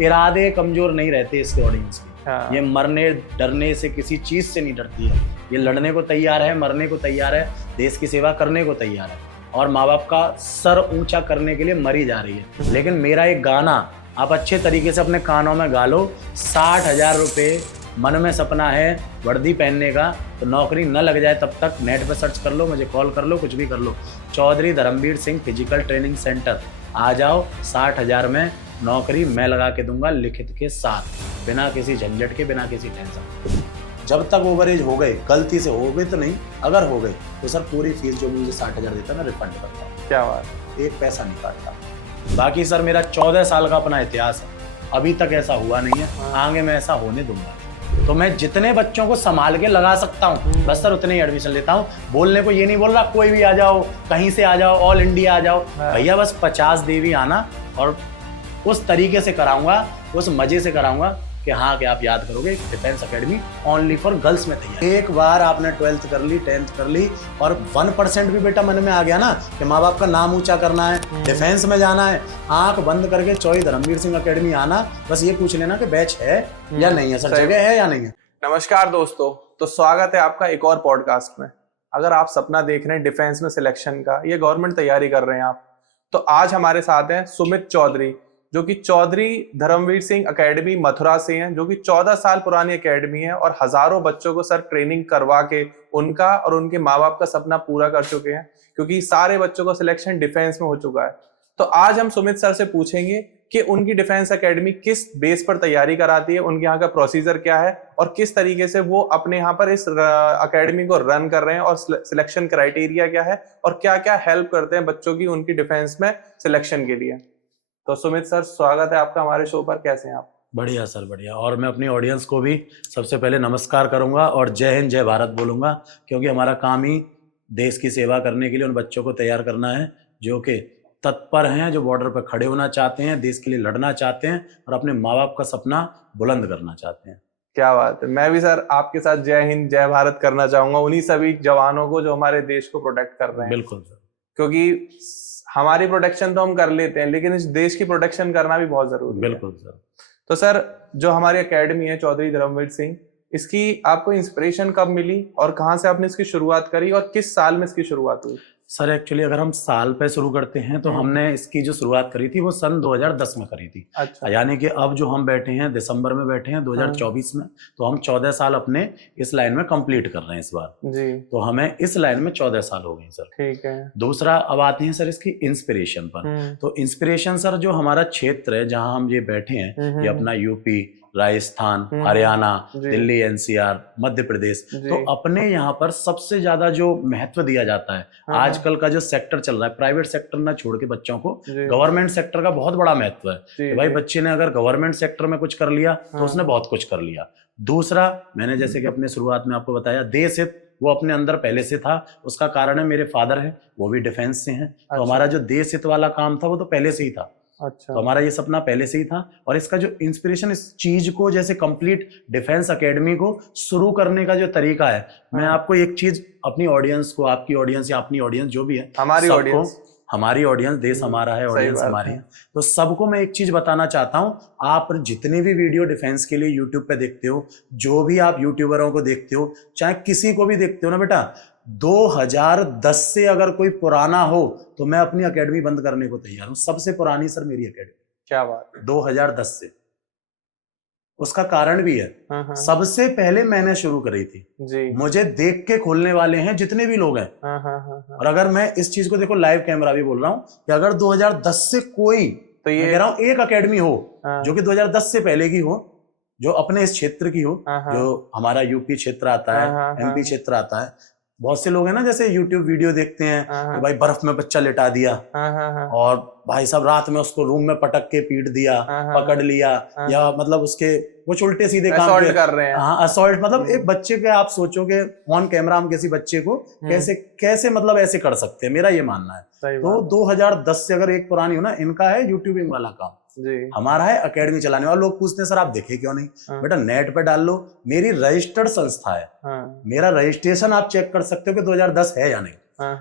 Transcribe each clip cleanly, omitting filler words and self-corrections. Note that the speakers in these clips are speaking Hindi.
इरादे कमजोर नहीं रहते इसके ऑडियंस के। हाँ। ये मरने डरने से किसी चीज से नहीं डरती है, ये लड़ने को तैयार है, मरने को तैयार है, देश की सेवा करने को तैयार है और माँ बाप का सर ऊंचा करने के लिए मरी जा रही है। लेकिन मेरा एक गाना आप अच्छे तरीके से अपने कानों में गा लो, 60,000 रुपये मन में सपना है वर्दी पहनने का, तो नौकरी न लग जाए तब तक नेट पे सर्च कर लो, मुझे कॉल कर लो, कुछ भी कर लो, Chaudhary Dharamvir Singh physical training centre आ जाओ। 60,000 में नौकरी मैं लगा के दूंगा लिखित के साथ, बिना किसी झंझट के, बिना किसी टेंशन। जब तक ओवरेज हो गए, गलती से हो गए तो नहीं, अगर हो गए तो सर पूरी फीस जो मुझे 60,000 देता मैं रिफंड करता हूँ। क्या बात है। एक पैसा नहीं काटता। बाकी सर मेरा 14 साल का अपना इतिहास है, अभी तक ऐसा हुआ नहीं है, आगे मैं ऐसा होने दूंगा। तो मैं जितने बच्चों को संभाल के लगा सकता हूँ बस सर उतने ही एडमिशन लेता हूँ। बोलने को ये नहीं बोल रहा कोई भी आ जाओ, कहीं से आ जाओ, ऑल इंडिया आ जाओ, भैया बस 50 देवी आना, और उस तरीके से कराऊंगा, उस मजे से कराऊंगा कि हाँ कि आप याद करोगे defence academy only for girls में तैयार। एक बार आपने 12th कर ली, 10th कर ली और 1% भी बेटा मन में आ गया ना कि माँ बाप का नाम ऊंचा करना है, डिफेंस में जाना है, आंख बंद करके चौधरी धर्मवीर सिंह एकेडमी आना, बस ये पूछ लेना कि बैच है या नहीं है, सर जगह है या नहीं है। नमस्कार दोस्तों, तो स्वागत है आपका एक और पॉडकास्ट में। अगर आप सपना देख रहे हैं डिफेंस में सिलेक्शन का, ये गवर्नमेंट तैयारी कर रहे हैं आप, तो आज हमारे साथ हैं सुमित चौधरी, जो कि चौधरी धर्मवीर सिंह एकेडमी मथुरा से हैं, जो कि 14 साल पुरानी एकेडमी है और हजारों बच्चों को सर ट्रेनिंग करवा के उनका और उनके माँ बाप का सपना पूरा कर चुके हैं, क्योंकि सारे बच्चों का सिलेक्शन डिफेंस में हो चुका है। तो आज हम सुमित सर से पूछेंगे कि उनकी डिफेंस एकेडमी किस बेस पर तैयारी कराती है, उनके यहाँ का प्रोसीजर क्या है और किस तरीके से वो अपने यहाँ पर इस एकेडमी को रन कर रहे हैं, और सिलेक्शन क्राइटेरिया क्या है और क्या क्या हेल्प करते हैं बच्चों की उनकी डिफेंस में सिलेक्शन के लिए। तो सुमित सर, स्वागत है आपका हमारे शो पर। कैसे हैं आप? बढ़िया सर, बढ़िया। और मैं अपनी ऑडियंस को भी सबसे पहले नमस्कार करूंगा और जय हिंद जय भारत बोलूंगा, क्योंकि हमारा काम ही देश की सेवा करने के लिए उन बच्चों को तैयार करना है जो कि तत्पर हैं, जो बॉर्डर पर खड़े होना चाहते हैं, देश के लिए लड़ना चाहते हैं और अपने माँ बाप का सपना बुलंद करना चाहते हैं। क्या बात है। मैं भी सर आपके साथ जय हिंद जय भारत करना चाहूंगा उन्हीं सभी जवानों को जो हमारे देश को प्रोटेक्ट कर रहे हैं। बिल्कुल सर, क्योंकि हमारी प्रोटेक्शन तो हम कर लेते हैं, लेकिन इस देश की प्रोटेक्शन करना भी बहुत जरूरी है। बिल्कुल सर। तो सर, जो हमारी एकेडमी है चौधरी धर्मवीर सिंह, इसकी आपको इंस्पिरेशन कब मिली और कहाँ से आपने इसकी शुरुआत करी और किस साल में इसकी शुरुआत हुई? सर एक्चुअली अगर हम साल पे शुरू करते हैं तो हमने इसकी जो शुरुआत करी थी वो सन 2010 में करी थी। अच्छा। यानी कि अब जो हम बैठे हैं दिसंबर में बैठे हैं 2024 में, तो हम 14 साल अपने इस लाइन में कंप्लीट कर रहे हैं इस बार जी। तो हमें इस लाइन में 14 साल हो गए सर। ठीक है। दूसरा, अब आते हैं सर इसकी इंस्पिरेशन पर। तो इंस्पिरेशन सर, जो हमारा क्षेत्र है जहां हम ये बैठे हैं, ये अपना यूपी, राजस्थान, हरियाणा, दिल्ली, एनसीआर, मध्य प्रदेश, तो अपने यहाँ पर सबसे ज्यादा जो महत्व दिया जाता है, आजकल का जो सेक्टर चल रहा है, प्राइवेट सेक्टर ना छोड़ के बच्चों को गवर्नमेंट सेक्टर का बहुत बड़ा महत्व है कि भाई बच्चे ने अगर गवर्नमेंट सेक्टर में कुछ कर लिया तो उसने बहुत कुछ कर लिया। दूसरा, मैंने जैसे कि अपने शुरुआत में आपको बताया, देश हित वो अपने अंदर पहले से था। उसका कारण है मेरे फादर हैं, वो भी डिफेंस से हैं। तो हमारा जो देश हित वाला काम था वो तो पहले से ही था। अच्छा। तो हमारा ये सपना पहले से ही था। और इसका जो इंस्पिरेशन, इस चीज को जैसे कंप्लीट डिफेंस एकेडमी को शुरू करने का जो तरीका है, मैं आपको एक चीज अपनी ऑडियंस को, आपकी ऑडियंस या अपनी ऑडियंस जो भी है, हमारी ऑडियंस, देश हमारा है, ऑडियंस हमारी है, तो सबको मैं एक चीज बताना चाहता हूं। आप जितने भी वीडियो डिफेंस के लिए यूट्यूब पे देखते हो, जो भी आप यूट्यूबरों को देखते हो, चाहे किसी को भी देखते हो ना बेटा, 2010 से अगर कोई पुराना हो तो मैं अपनी एकेडमी बंद करने को तैयार हूं। सबसे पुरानी सर मेरी एकेडमी। क्या बात है। 2010 से। उसका कारण भी है, सबसे पहले मैंने शुरू करी थी जी। मुझे देख के खोलने वाले हैं जितने भी लोग हैं। और अगर मैं इस चीज को देखो, लाइव कैमरा भी बोल रहा हूं कि अगर 2010 से कोई, तो ये कह रहा हूं, एक एकेडमी हो जो कि 2010 से पहले की हो, जो अपने इस क्षेत्र की हो, जो हमारा यूपी क्षेत्र आता है, एमपी क्षेत्र आता है। बहुत से लोग हैं ना, जैसे YouTube वीडियो देखते हैं कि भाई बर्फ में बच्चा लिटा दिया और भाई साहब रात में उसको रूम में पटक के पीट दिया, पकड़ लिया, या मतलब उसके कुछ उल्टे सीधे काम कर रहे हैं। हाँ, असॉल्ट, मतलब एक बच्चे के, आप सोचोगे ऑन कैमरा हम किसी बच्चे को कैसे मतलब ऐसे कर सकते हैं, मेरा ये मानना है। तो 2010 से अगर एक पुरानी हो ना, इनका है यूट्यूबिंग वाला काम जी। हमारा है एकेडमी चलाने वाला। लोग पूछते हैं सर आप देखे क्यों नहीं? बेटा नेट पे डाल लो, मेरी रजिस्टर्ड संस्था है, मेरा रजिस्ट्रेशन आप चेक कर सकते हो कि 2010 है या नहीं।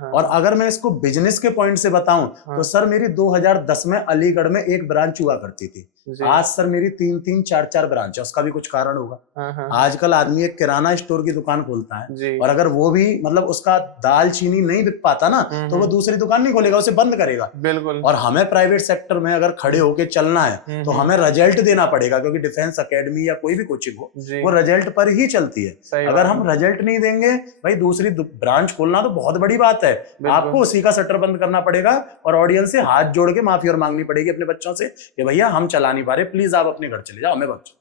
और अगर मैं इसको बिजनेस के पॉइंट से बताऊं तो सर मेरी 2010 में अलीगढ़ में एक ब्रांच हुआ करती थी, आज सर मेरी 3-3 4-4 ब्रांच है, उसका भी कुछ कारण होगा। आजकल आदमी एक किराना स्टोर की दुकान खोलता है और अगर वो भी मतलब उसका दाल चीनी नहीं बिक पाता ना तो वो दूसरी दुकान नहीं खोलेगा, उसे बंद करेगा। बिल्कुल। और हमें प्राइवेट सेक्टर में अगर खड़े होके चलना है तो हमें रिजल्ट देना पड़ेगा, क्योंकि डिफेंस एकेडमी या कोई भी कोचिंग हो वो रिजल्ट पर ही चलती है। अगर हम रिजल्ट नहीं देंगे भाई दूसरी ब्रांच खोलना तो बहुत बड़ी बात है, आपको उसी का शटर बंद करना पड़ेगा और ऑडियंस से हाथ जोड़ के माफी और मांगनी पड़ेगी अपने बच्चों से कि भैया हम चला नहीं पा रहे, प्लीज आप अपने घर चले जाओ, हमें बख्शो।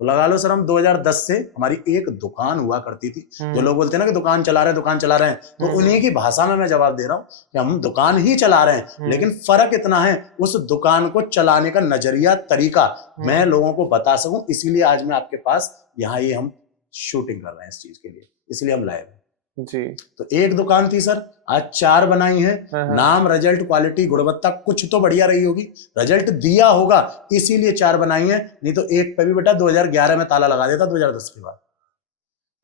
तो लगा लो सर हम 2010 से हमारी एक दुकान हुआ करती थी। जो लोग बोलते हैं ना कि दुकान चला रहे हैं, तो उन्हीं की भाषा में मैं जवाब दे रहा हूं कि हम दुकान ही चला रहे हैं, लेकिन फर्क इतना है उस दुकान को चलाने का नजरिया, तरीका मैं लोगों को बता सकूं, इसीलिए आज मैं आपके पास यहाँ ये हम शूटिंग कर रहे हैं इस चीज के लिए, इसलिए हम लाइव हैं जी। तो एक दुकान थी सर, आज 4 बनाई है। नाम, रिजल्ट, क्वालिटी, गुणवत्ता कुछ तो बढ़िया रही होगी, रिजल्ट दिया होगा इसीलिए 4 बनाई है, नहीं तो एक पे भी बेटा 2011 में ताला लगा देता, 2010 के बाद।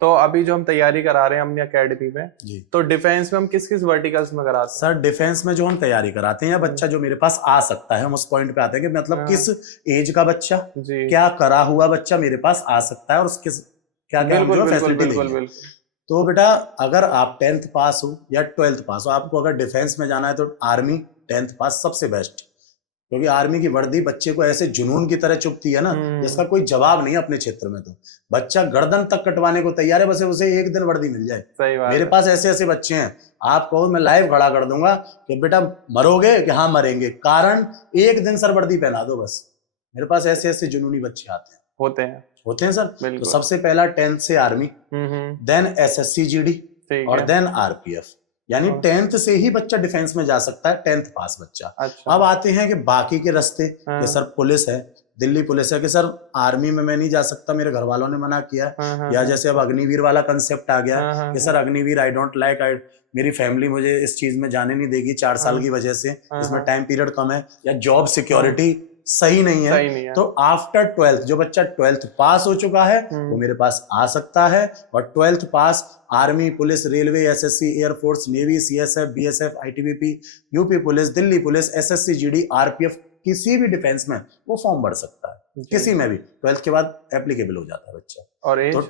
तो अभी जो हम तैयारी करा रहे हैं अपनी एकेडमी में जी, तो डिफेंस में हम किस किस वर्टिकल्स में कराते हैं? सर डिफेंस में जो हम तैयारी कराते हैं या बच्चा जो मेरे पास आ सकता है, हम उस पॉइंट पे आते हैं कि मतलब किस एज का बच्चा, क्या करा हुआ बच्चा मेरे पास आ सकता है और उसके क्या क्या फैसिलिटी। तो बेटा अगर आप 10th पास हो या 12th पास हो, आपको अगर डिफेंस में जाना है तो आर्मी 10th पास सबसे बेस्ट, क्योंकि आर्मी की वर्दी बच्चे को ऐसे जुनून की तरह चुभती है ना जिसका कोई जवाब नहीं है अपने क्षेत्र में। तो बच्चा गर्दन तक कटवाने को तैयार है, बस उसे एक दिन वर्दी मिल जाए। सही बात मेरे पास ऐसे ऐसे बच्चे हैं, आप कहो मैं लाइव खड़ा कर दूंगा कि बेटा मरोगे कि हाँ मरेंगे, कारण एक दिन सर वर्दी पहना दो बस। मेरे पास ऐसे ऐसे जुनूनी बच्चे आते हैं, होते हैं सर। तो सबसे पहला 10th से आर्मी, देन SSC GD और देन RPF, यानी 10th से ही बच्चा डिफेंस में जा सकता है, 10th पास बच्चा। अच्छा। अब आते हैं कि बाकी के रास्ते कि सर पुलिस है, दिल्ली पुलिस है कि सर आर्मी में मैं नहीं जा सकता, मेरे घर वालों ने मना किया, या जैसे अब अग्निवीर वाला कंसेप्ट आ गया कि sir Agniveer I don't like, मेरी फैमिली मुझे इस चीज में जाने नहीं देगी 4 साल की वजह से, इसमें टाइम पीरियड कम है, या जॉब सिक्योरिटी सही नहीं है। तो आफ्टर 12th जो बच्चा 12th पास हो चुका है वो मेरे पास आ सकता है, और 12th pass army, police, railway, SSC, air force, navy, CSF, BSF, ITBP, UP police, Delhi police, SSC GD, RPF, किसी भी डिफेंस में वो फॉर्म भर सकता है, किसी में भी 12th के बाद एप्लीकेबल हो जाता है बच्चा। और एज? तो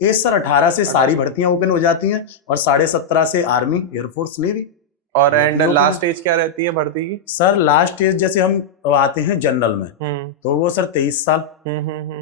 एज सर 18 से सारी भर्तियां ओपन हो जाती हैं, और 17.5 से आर्मी, एयरफोर्स, नेवी। और एंड लास्ट एज क्या रहती है भर्ती की? सर लास्ट एज जैसे हम आते हैं जनरल में तो वो सर 23 साल,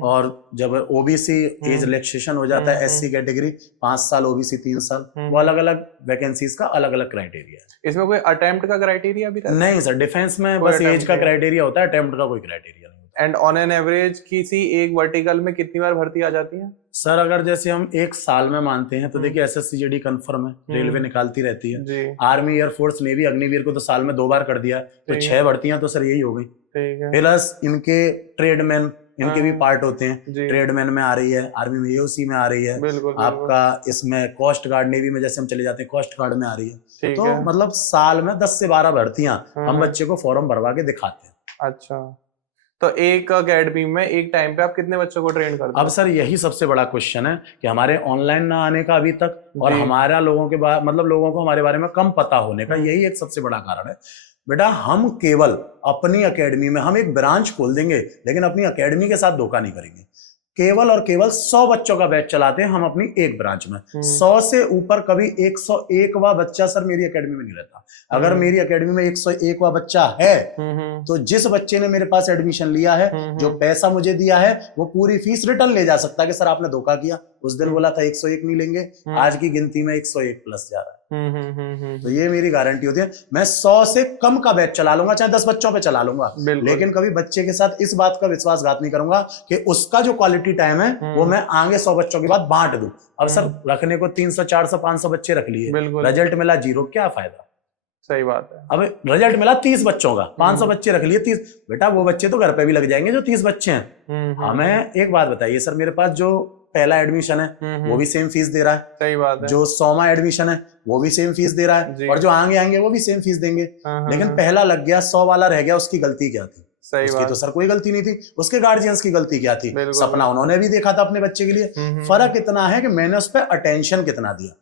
और जब ओबीसी एज रिलैक्सेशन हो जाता है, SC कैटेगरी 5 साल, OBC 3 साल, वो अलग अलग वैकेंसीज का अलग अलग क्राइटेरिया है। इसमें कोई अटेम्प्ट का क्राइटेरिया भी रहता है? नहीं सर, डिफेंस में बस एज का क्राइटेरिया होता है, अटेम्प्ट का कोई क्राइटेरिया नहीं। एंड ऑन एन एवरेज किसी एक वर्टिकल में कितनी बार भर्ती आ जाती है? सर अगर जैसे हम एक साल में मानते हैं तो देखिए SSC GD कंफर्म है, रेलवे निकालती रहती है, आर्मी, एयरफोर्स, नेवी, अग्निवीर को तो साल में 2 बार कर दिया, तो 6 भर्तियां तो सर यही हो गई। प्लस इनके ट्रेडमैन, इनके भी पार्ट होते हैं, ट्रेडमैन में आ रही है, आर्मी में AOC में आ रही है, आपका इसमें कोस्ट गार्ड, नेवी में जैसे हम चले जाते हैं कोस्ट गार्ड में आ रही है। तो मतलब साल में 10 से 12 भर्तियां हम बच्चे को फॉर्म भरवा के दिखाते हैं। अच्छा, तो एक अकेडमी में एक टाइम पे आप कितने बच्चों को ट्रेन करते हैं? अब सर यही सबसे बड़ा क्वेश्चन है कि हमारे ऑनलाइन ना आने का अभी तक, और हमारा लोगों के मतलब लोगों को हमारे बारे में कम पता होने का, यही एक सबसे बड़ा कारण है। बेटा हम केवल अपनी एकेडमी में हम एक ब्रांच खोल देंगे, लेकिन अपनी एकेडमी के साथ धोखा नहीं करेंगे। केवल और केवल 100 बच्चों का बैच चलाते हैं हम अपनी एक ब्रांच में। 100 से ऊपर कभी 101वां बच्चा सर मेरी एकेडमी में नहीं रहता। अगर मेरी एकेडमी में 101वां बच्चा है तो जिस बच्चे ने मेरे पास एडमिशन लिया है, जो पैसा मुझे दिया है, वो पूरी फीस रिटर्न ले जा सकता है कि सर आपने धोखा किया, उस दिन बोला था 101 नहीं लेंगे, आज की गिनती में 101 प्लस जा रहा है। तो ये मेरी गारंटी होती है। मैं 100 से कम का बैच चला लूंगा, चाहे 10 बच्चों पे चला लूंगा, लेकिन कभी बच्चे के साथ इस बात का विश्वासघात नहीं करूंगा कि उसका जो क्वालिटी टाइम है वो मैं आगे 100 बच्चों के बाद बांट दूं। अब सर रखने को 300, 400, 500 बच्चे रख लिए, रिजल्ट मिला 0, क्या फायदा? सही बात है। अब रिजल्ट मिला 30 बच्चों का, 500 बच्चे रख लिए, 30, बेटा वो बच्चे तो घर पे भी लग जाएंगे जो 30 बच्चे हैं। हमें एक बात बताइए सर, मेरे पास जो पहला एडमिशन है वो भी सेम फीस दे रहा है, सही बात है। जो 100वां एडमिशन है वो भी सेम फीस दे रहा है, और जो आगे आएंगे वो भी सेम फीस देंगे। लेकिन पहला लग गया, 100 वाला रह गया, उसकी गलती क्या थी? उसकी तो सर कोई गलती नहीं थी, उसके गार्जियंस की गलती क्या थी? सपना उन्होंने भी देखा था अपने बच्चे के लिए। फर्क इतना है कि मैंने उस पर अटेंशन कितना दिया।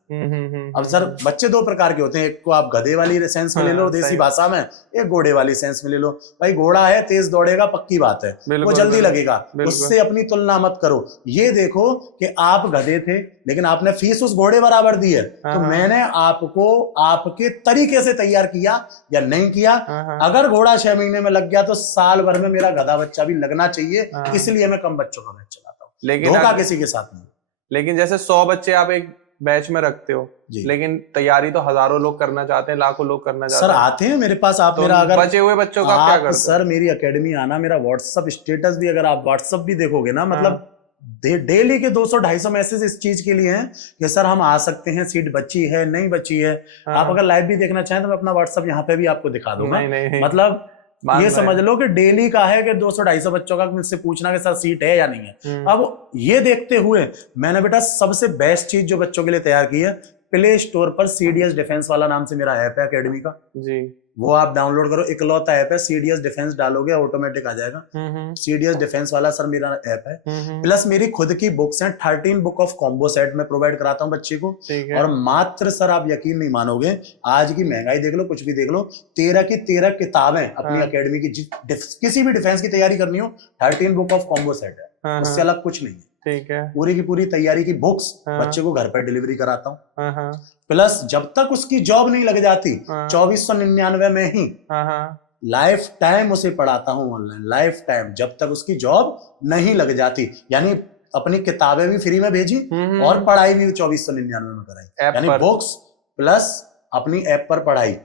अब सर बच्चे दो प्रकार के होते हैं, एक को आप गधे वाली सेंस में ले लो देसी भाषा में, एक घोड़े वाली सेंस में ले लो। भाई घोड़ा है, तेज दौड़ेगा, पक्की बात है, वो जल्दी लगेगा, उससे अपनी तुलना मत करो। ये देखो कि आप गधे थे लेकिन आपने फीस उस घोड़े बराबर दी है, तो मैंने आपको आपके तरीके से तैयार किया या नहीं किया। अगर घोड़ा 6 महीने में लग गया तो साल भर में मेरा गधा बच्चा भी लगना चाहिए, इसलिए मैं कम बच्चों का बैच चलाता हूँ, लेकिन धोखा किसी के साथ नहीं। लेकिन जैसे 100 बच्चे आप एक बैच में रखते हो, लेकिन तैयारी तो हजारों लोग करना चाहते हैं, लाखों लोग करना चाहते हैं। सर आते हैं मेरे पास, आप तो मेरा अगर बचे हुए बच्चों का क्या करते? सर मेरी एकेडमी आना, मेरा व्हाट्सएप स्टेटस भी, अगर आप व्हाट्सएप भी देखोगे ना, मतलब डेली के 200-250 मैसेज इस चीज के लिए हैं कि सर हम आ सकते हैं, सीट बची है नहीं बची है। आप अगर लाइव भी देखना चाहें तो मैं अपना व्हाट्सएप यहाँ पे भी आपको दिखा दूंगा। मतलब ये समझ लो कि डेली का है कि 200-250 बच्चों का मुझसे पूछना कि सर सीट है या नहीं है। अब ये देखते हुए मैंने बेटा सबसे बेस्ट चीज जो बच्चों के लिए तैयार की है, प्ले स्टोर पर सीडीएस डिफेंस वाला नाम से मेरा ऐप है एकेडमी का जी, वो आप डाउनलोड करो। इकलौता ऐप है, सीडीएस डिफेंस डालोगे ऑटोमेटिक आ जाएगा। सीडीएस डिफेंस वाला सर मेरा ऐप है। प्लस मेरी खुद की बुक्स हैं, 13 बुक ऑफ कॉम्बो सेट में प्रोवाइड कराता हूं बच्चे को। और मात्र सर आप यकीन नहीं मानोगे, आज की महंगाई देख लो, कुछ भी देख लो, 13 की 13 किताबें अपनी एकेडमी की, किसी भी डिफेंस की तैयारी करनी हो 13 बुक ऑफ कॉम्बो सेट है, उससे अलग कुछ नहीं है। ठीक है, पूरी की पूरी तैयारी की बुक्स बच्चे को घर पर डिलीवरी कराता हूँ। प्लस जब तक उसकी जॉब नहीं लग जाती 2499 में ही लाइफ टाइम उसे पढ़ाता हूँ ऑनलाइन, लाइफ टाइम, जब तक उसकी जॉब नहीं लग जाती। यानी अपनी किताबें भी फ्री में भेजी और पढ़ाई भी 2499 में कराई, यानी बुक्स प्लस अपनी ऐप पर पढ़ाई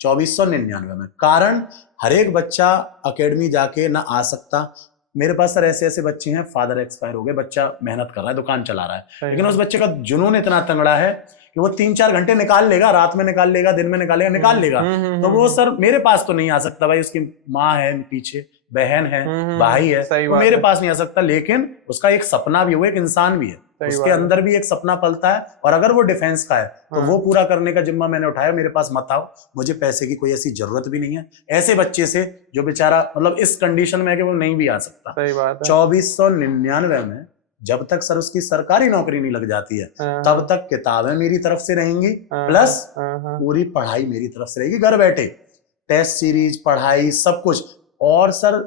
2499 में। कारण हर एक बच्चा एकेडमी जाके ना आ सकता। मेरे पास सर ऐसे ऐसे बच्चे हैं, फादर एक्सपायर हो गए, बच्चा मेहनत कर रहा है, दुकान चला रहा है, लेकिन उस बच्चे का जुनून इतना तंगड़ा है कि वो 3-4 घंटे निकाल लेगा, रात में निकाल लेगा, दिन में निकालेगा, निकाल लेगा। तो वो सर मेरे पास तो नहीं आ सकता। भाई उसकी माँ है पीछे, बहन है, भाई है, वो मेरे पास नहीं आ सकता। लेकिन उसका एक सपना भी है, वो एक इंसान भी है, उसके अंदर भी एक सपना पलता है। और अगर वो डिफेंस का है तो वो पूरा करने का जिम्मा मैंने उठाया। मेरे पास मत आओ, मुझे पैसे की कोई ऐसी जरूरत भी नहीं है ऐसे बच्चे से जो बेचारा मतलब इस कंडीशन में है कि वो नहीं भी आ सकता। 2499 में जब तक सर उसकी सरकारी नौकरी नहीं लग जाती है तब तक किताबें मेरी तरफ से रहेंगी, प्लस पूरी पढ़ाई मेरी तरफ से रहेगी, घर बैठे टेस्ट सीरीज, पढ़ाई, सब कुछ। और सर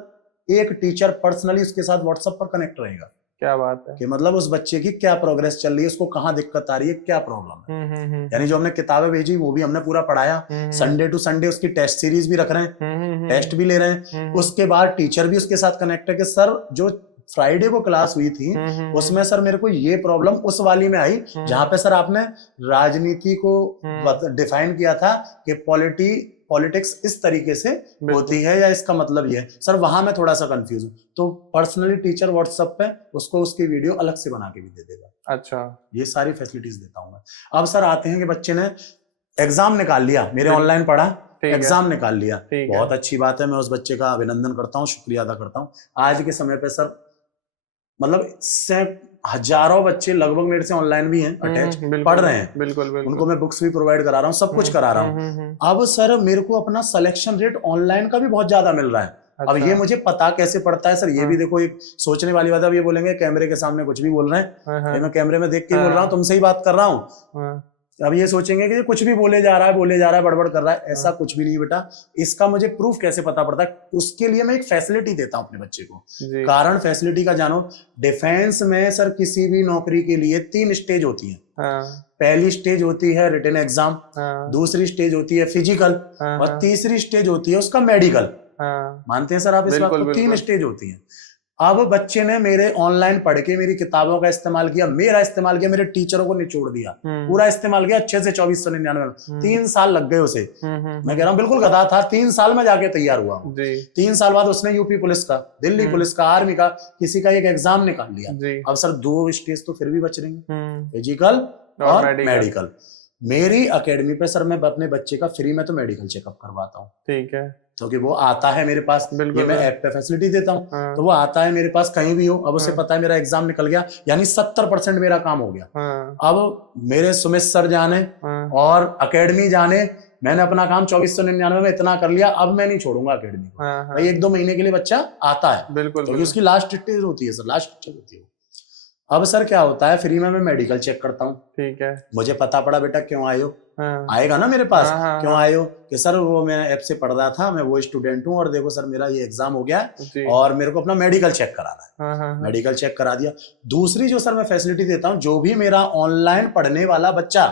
एक टीचर पर्सनली उसके साथ व्हाट्सएप पर कनेक्ट रहेगा। क्या बात है कि मतलब उस बच्चे की क्या प्रोग्रेस चल रही है, उसको कहाँ दिक्कत आ रही है, क्या प्रॉब्लम है। यानी जो हमने किताबें भेजी वो भी हमने पूरा पढ़ाया। संडे टू संडे उसकी टेस्ट सीरीज भी रख रहे हैं, टेस्ट भी ले रहे हैं। उसके बाद टीचर भी उसके साथ कनेक्ट है कि सर जो फ्राइडे को क्लास हुई थी उसमें सर मेरे को ये प्रॉब्लम उस वाली में आई जहां पे सर आपने राजनीति को डिफाइन किया था कि पॉलिटिक्स इस तरीके से होती है, या इसका मतलब ये है सर, वहां मैं थोड़ा सा कंफ्यूज हूँ। तो पर्सनली टीचर व्हाट्सएप पे उसको उसकी वीडियो अलग से बना के भी दे देगा। अच्छा, ये सारी फैसिलिटीज देता हूँ मैं। अब सर आते हैं कि बच्चे ने एग्जाम निकाल लिया, मेरे ऑनलाइन पढ़ा, एग्जाम निकाल लिया, बहुत अच्छी बात है, मैं उस बच्चे का अभिनंदन करता हूँ, शुक्रिया अदा करता हूँ। आज के समय पे सर मतलब हजारों बच्चे लगभग मेरे से ऑनलाइन भी हैं, अटैच पढ़ रहे हैं। बिल्कुल। उनको मैं बुक्स भी प्रोवाइड करा रहा हूँ, सब कुछ करा रहा हूँ। अब सर मेरे को अपना सिलेक्शन रेट ऑनलाइन का भी बहुत ज्यादा मिल रहा है। अच्छा। अब ये मुझे पता कैसे पड़ता है सर, ये भी देखो एक सोचने वाली बात है। अब ये बोलेंगे कैमरे के सामने कुछ भी बोल रहे हैं, मैं कैमरे में देख के बोल रहा हूँ, तुमसे ही बात कर रहा हूँ। अब ये सोचेंगे कि कुछ भी बोले जा रहा है, बड़बड़ कर रहा है। ऐसा कुछ भी नहीं बेटा, इसका मुझे प्रूफ कैसे पता पड़ता है, उसके लिए मैं एक फैसिलिटी देता हूं अपने बच्चे को। कारण फैसिलिटी का जानो, डिफेंस में सर किसी भी नौकरी के लिए 3 स्टेज होती है। पहली स्टेज होती है रिटन एग्जाम, दूसरी स्टेज होती है फिजिकल, और तीसरी स्टेज होती है उसका मेडिकल। मानते हैं सर आप इस बात को? 3 स्टेज होती है। अब बच्चे ने मेरे ऑनलाइन पढ़ के मेरी किताबों का इस्तेमाल किया, मेरा इस्तेमाल किया, मेरे टीचरों को निचोड़ दिया, पूरा इस्तेमाल किया अच्छे से 2499 में। 3 साल लग गए उसे। मैं कह रहा हूँ बिल्कुल गधा था, 3 साल में जाके तैयार हुआ हूँ। 3 साल बाद उसने यूपी पुलिस का, दिल्ली पुलिस का, आर्मी का, किसी का एक एग्जाम निकाल लिया। अब सर 2 स्टेज तो फिर भी बच रही है, फिजिकल और मेडिकल। मेरी एकेडमी पे सर मैं अपने बच्चे का फ्री में तो मेडिकल चेकअप करवाता हूँ। ठीक है, क्योंकि वो आता है मेरे पास, ये मैं ऐप पे फैसिलिटी देता हूँ। तो वो आता है मेरे पास कहीं भी हो, अब उसे पता है मेरा एग्जाम निकल गया, यानी 70% मेरा काम हो गया। अब मेरे सुमित सर जाने और एकेडमी जाने मैंने अपना काम 2499 में इतना कर लिया, अब मैं नहीं छोड़ूंगा अकेडमी को। भाई 1-2 महीने के लिए बच्चा आता है, बिल्कुल, क्योंकि उसकी लास्ट स्टेज होती है सर, लास्ट स्टेज होती है। अब सर क्या होता है, फ्री में मैं मेडिकल चेक करता हूँ। ठीक है। मुझे पता पड़ा बेटा क्यों आए हो, आएगा ना मेरे पास, क्यों आए हो, कि सर वो मैं ऐप से पढ़ रहा था, मैं वो स्टूडेंट हूँ और देखो सर मेरा ये एग्जाम हो गया और मेरे को अपना मेडिकल चेक कराना है। मेडिकल चेक करा दिया। दूसरी जो सर मैं फैसिलिटी देता हूँ, जो भी मेरा ऑनलाइन पढ़ने वाला बच्चा,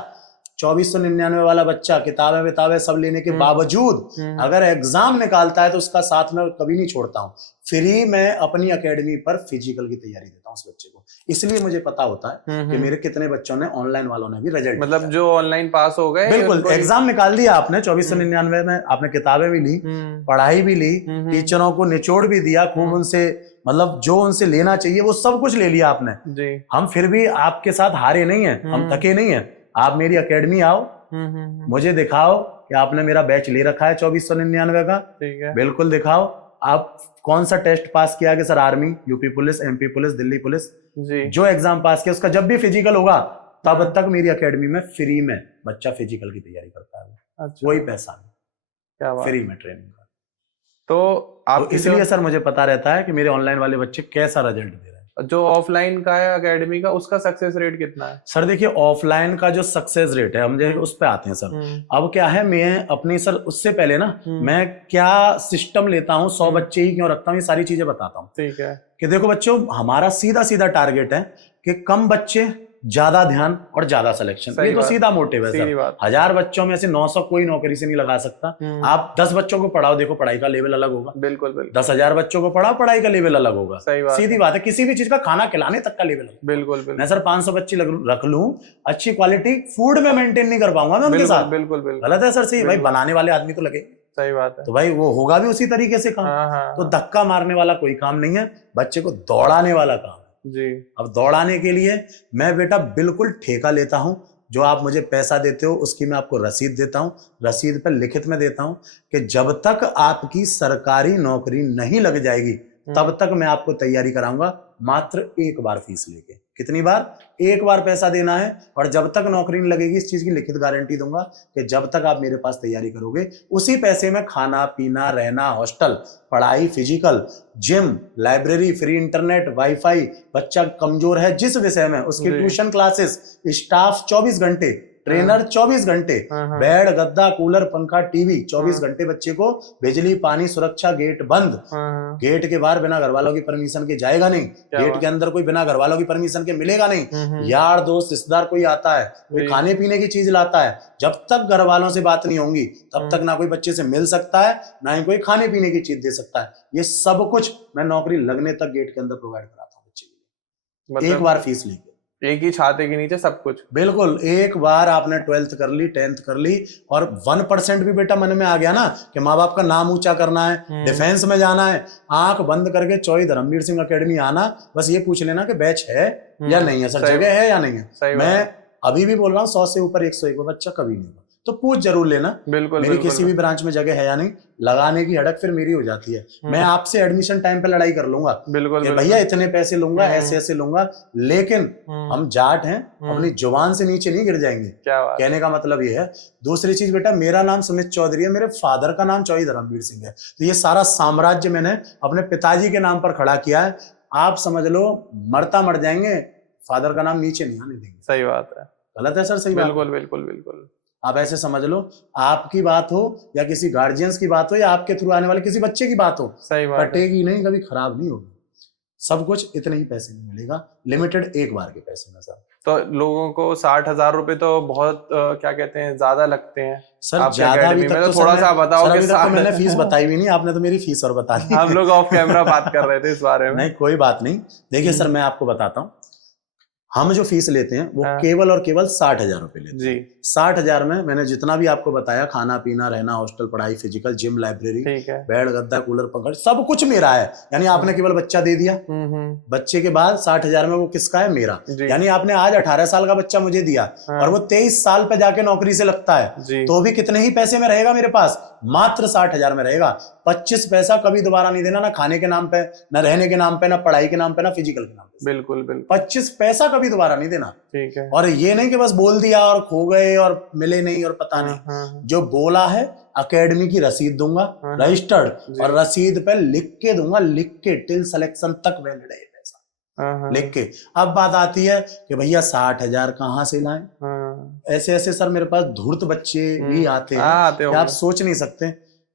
2499 वाला बच्चा किताबें विताबें सब लेने के बावजूद अगर एग्जाम निकालता है तो उसका साथ में कभी नहीं छोड़ता हूँ। फ्री मैं अपनी एकेडमी पर फिजिकल की तैयारी देता हूँ उस बच्चे को, इसलिए मुझे पता होता है कि मेरे कितने बच्चों ने, ऑनलाइन वालों ने भी रिजल्ट, मतलब जो ऑनलाइन पास हो गए, बिल्कुल एग्जाम निकाल दिया आपने 2499 में, आपने किताबें भी ली, पढ़ाई भी ली, टीचरों को निचोड़ भी दिया खूब, उनसे मतलब जो उनसे लेना चाहिए वो सब कुछ ले लिया आपने जी। हम फिर भी आपके साथ हारे नहीं है, हम थके नहीं है। आप मेरी एकेडमी आओ, मुझे दिखाओ कि आपने मेरा बैच ले रखा है 2499 का, ठीक है, बिल्कुल दिखाओ। आप कौन सा टेस्ट पास किया कि sir army, UP police, MP police, Delhi police ji, जो एग्जाम पास किया उसका जब भी फिजिकल होगा तब तक मेरी एकेडमी में फ्री में बच्चा फिजिकल की तैयारी करता है। अच्छा। कोई पैसा नहीं, क्या बात, फ्री में ट्रेनिंग का। तो आप इसलिए सर मुझे पता रहता है कि मेरे ऑनलाइन वाले बच्चे कैसा रिजल्ट दे रहे हैं। जो ऑफलाइन का है एकेडमी का, उसका सक्सेस रेट कितना है? सर देखिए ऑफलाइन का जो सक्सेस रेट है, हम जो उस पे आते हैं सर। अब क्या है, मैं अपनी सर उससे पहले ना मैं क्या सिस्टम लेता हूँ, 100 बच्चे ही क्यों रखता हूँ, ये सारी चीजें बताता हूँ। ठीक है। कि देखो बच्चों, हमारा सीधा सीधा टारगेट है कि कम बच्चे, ज्यादा ध्यान और ज्यादा सिलेक्शन, ये तो सीधा मोटिव है सर। 1000 बच्चों में से 900 कोई नौकरी से नहीं लगा सकता। आप 10 बच्चों को पढ़ाओ, देखो पढ़ाई का लेवल अलग होगा। बिल्कुल बिल्कुल। 10,000 बच्चों को पढ़ाओ, पढ़ाई का लेवल अलग होगा। सीधी बात है, किसी भी चीज का खाना खिलाने तक का लेवल। बिल्कुल बिल्कुल। मैं सर 500 बच्चे रख लूं, अच्छी क्वालिटी फूड में मेंटेन नहीं कर पाऊंगा मैं उनके साथ। बिल्कुल बिल्कुल। गलत है सर। सही भाई, बनाने वाले आदमी तो लगे। सही बात है। तो भाई वो होगा भी उसी तरीके से काम। तो धक्का मारने वाला कोई काम नहीं है, बच्चे को दौड़ाने वाला काम जी। अब दौड़ाने के लिए मैं बेटा बिल्कुल ठेका लेता हूं। जो आप मुझे पैसा देते हो उसकी मैं आपको रसीद देता हूं, रसीद पर लिखित में देता हूं कि जब तक आपकी सरकारी नौकरी नहीं लग जाएगी तब तक मैं आपको तैयारी कराऊंगा, मात्र एक बार फीस लेके। कितनी बार? एक बार पैसा देना है, और जब तक नौकरी नहीं लगेगी इस चीज की लिखित गारंटी दूंगा कि जब तक आप मेरे पास तैयारी करोगे उसी पैसे में खाना पीना, रहना, हॉस्टल, पढ़ाई, physical, gym, library, free internet, wifi, बच्चा कमजोर है जिस विषय में उसकी ट्यूशन क्लासेस, स्टाफ 24 घंटे, ट्रेनर 24 घंटे, बेड, गद्दा, कूलर, पंखा, टीवी 24 घंटे बच्चे को, बिजली, पानी, सुरक्षा, गेट बंद। गेट के बाहर बिना घर वालों की परमिशन के जाएगा नहीं, गेट के अंदर कोई बिना घर वालों की परमिशन के मिलेगा नहीं। यार दोस्त रिश्तेदार कोई आता है, कोई खाने पीने की चीज लाता है, जब तक घर वालों से बात नहीं होंगी तब तक ना कोई बच्चे से मिल सकता है, ना ही कोई खाने पीने की चीज दे सकता है। ये सब कुछ मैं नौकरी लगने तक गेट के अंदर प्रोवाइड कराता हूँ बच्चे के लिए, एक बार फीस लेके, एक ही छाते के नीचे सब कुछ। बिल्कुल। एक बार आपने 12th कर ली, 10th कर ली, और 1% भी बेटा मन में आ गया ना कि माँ बाप का नाम ऊंचा करना है, डिफेंस में जाना है, आंख बंद करके चौधरी धर्मवीर सिंह एकेडमी आना, बस ये पूछ लेना कि बैच है या नहीं है, सर जगह है या नहीं है। मैं अभी भी बोल रहा हूँ 100 से ऊपर 101 बच्चा कभी नहीं होगा, तो पूछ जरूर लेना। बिल्कुल, मेरी किसी भी ब्रांच में जगह है या नहीं, लगाने की हड़क फिर मेरी हो जाती है। मैं आपसे एडमिशन टाइम पे लड़ाई कर लूंगा, बिल्कुल भैया इतने पैसे लूंगा, ऐसे ऐसे लूंगा, लेकिन हम जाट हैं, अपनी जुबान से नीचे नहीं गिर जाएंगे। कहने का मतलब ये है। दूसरी चीज बेटा, मेरा नाम सुमित चौधरी है, मेरे फादर का नाम चौधरी धर्मवीर सिंह है, तो ये सारा साम्राज्य मैंने अपने पिताजी के नाम पर खड़ा किया है। आप समझ लो मरता मर जाएंगे, फादर का नाम नीचे नहीं आने देंगे। सही बात है। गलत है सर? सही बात। बिल्कुल बिल्कुल बिल्कुल। आप ऐसे समझ लो, आपकी बात हो या किसी गार्जियंस की बात हो या आपके थ्रू आने वाले किसी बच्चे की बात हो, सही बात, कटेगी नहीं, कभी खराब नहीं होगी। सब कुछ इतने ही पैसे में मिलेगा, लिमिटेड एक बार के पैसे में सर। तो लोगों को 60,000 रुपए तो बहुत क्या कहते हैं, ज्यादा लगते हैं सर। ज्यादा भी तक तो थोड़ा सा बताओ। अभी तक तो मैंने फीस बताई भी नहीं, आपने तो मेरी फीस और बता दी। हम लोग ऑफ कैमरा बात कर रहे थे इस बारे में। नहीं कोई बात नहीं। देखिए सर, मैं आपको बताता हूँ, हम जो फीस लेते हैं वो केवल और केवल 60,000 रुपए लेते हैं जी। 60,000 में मैंने जितना भी आपको बताया, खाना पीना, रहना, हॉस्टल, पढ़ाई, फिजिकल, जिम, लाइब्रेरी, बेड, गद्दा, कूलर, पंखा, सब कुछ मेरा है। यानी आपने केवल बच्चा दे दिया, बच्चे के बाद 60,000 में वो किसका है? मेरा। यानी आपने आज 18 साल का बच्चा मुझे दिया और वो 23 साल पे जाके नौकरी से लगता है, तो भी कितने ही पैसे में रहेगा मेरे पास? मात्र 60,000 में रहेगा। 25 पैसा कभी दोबारा नहीं देना, ना खाने के नाम पे, ना रहने के नाम पे, ना पढ़ाई के नाम पे, ना फिजिकल के नाम पे। बिल्कुल बिल्कुल। 25 पैसा कभी दोबारा नहीं देना। ठीक है। और ये नहीं कि बस बोल दिया और खो गए और मिले नहीं और पता नहीं। जो बोला है अकेडमी की रसीद दूंगा, रजिस्टर्ड, और रसीद पे लिख के दूंगा, लिख के टिल सिलेक्शन तक वैलिड है पैसा, लिख के। अब बात आती है कि भैया 60,000 कहाँ से लाएं? ऐसे ऐसे सर मेरे पास धूर्त बच्चे भी आते हैं कि आप सोच नहीं सकते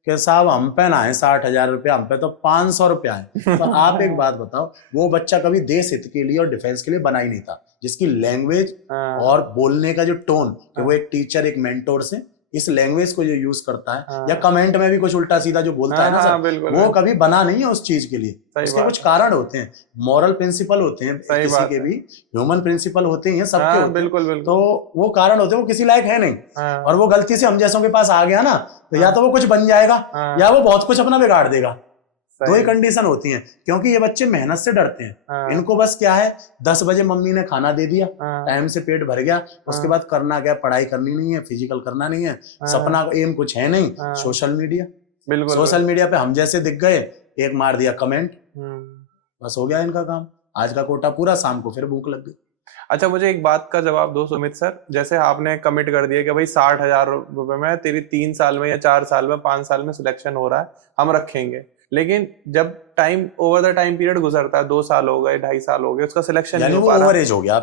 कि साहब हम पे ना है 60,000 रुपया, हम पे तो 500 रुपया है। तो आप एक बात बताओ, वो बच्चा कभी देश हित के लिए और डिफेंस के लिए बना ही नहीं था, जिसकी लैंग्वेज और बोलने का जो टोन, कि वो एक टीचर एक मेंटोर से इस लैंग्वेज को जो यूज करता है, या कमेंट में भी कुछ उल्टा सीधा जो बोलता है ना सर, वो कभी बना नहीं है उस चीज के लिए। उसके कुछ कारण होते हैं, मॉरल प्रिंसिपल होते हैं किसी के भी, ह्यूमन प्रिंसिपल होते हैं, सबके होते हैं। बिल्कुल। तो वो कारण होते हैं, वो किसी लायक है नहीं, और वो गलती से हम जैसों के पास आ गया ना, तो या तो वो कुछ बन जाएगा या वो बहुत कुछ अपना बिगाड़ देगा। दो ही कंडीशन होती हैं, क्योंकि ये बच्चे मेहनत से डरते हैं। इनको बस क्या है, 10 बजे मम्मी ने खाना दे दिया, टाइम से पेट भर गया, उसके बाद करना क्या, पढ़ाई करनी नहीं है, फिजिकल करना नहीं है, सपना एम कुछ है नहीं, सोशल मीडिया। बिल्कुल, सोशल मीडिया पे हम जैसे दिख गए, एक मार दिया कमेंट, बस हो गया इनका काम, आज का कोटा पूरा, शाम को फिर भूख लग गई। अच्छा, मुझे एक बात का जवाब दो सुमित सर, जैसे आपने कमिट कर दिया कि भाई 60,000 रुपए में तेरी 3 साल में या 4 साल में 5 साल में सिलेक्शन हो रहा है, हम रखेंगे, लेकिन जब time over the time period गुजरता है, 2 साल हो गए, 2.5 साल हो गए, उसका सिलेक्शन नहीं हो पा रहा, ओवरेज हो गया,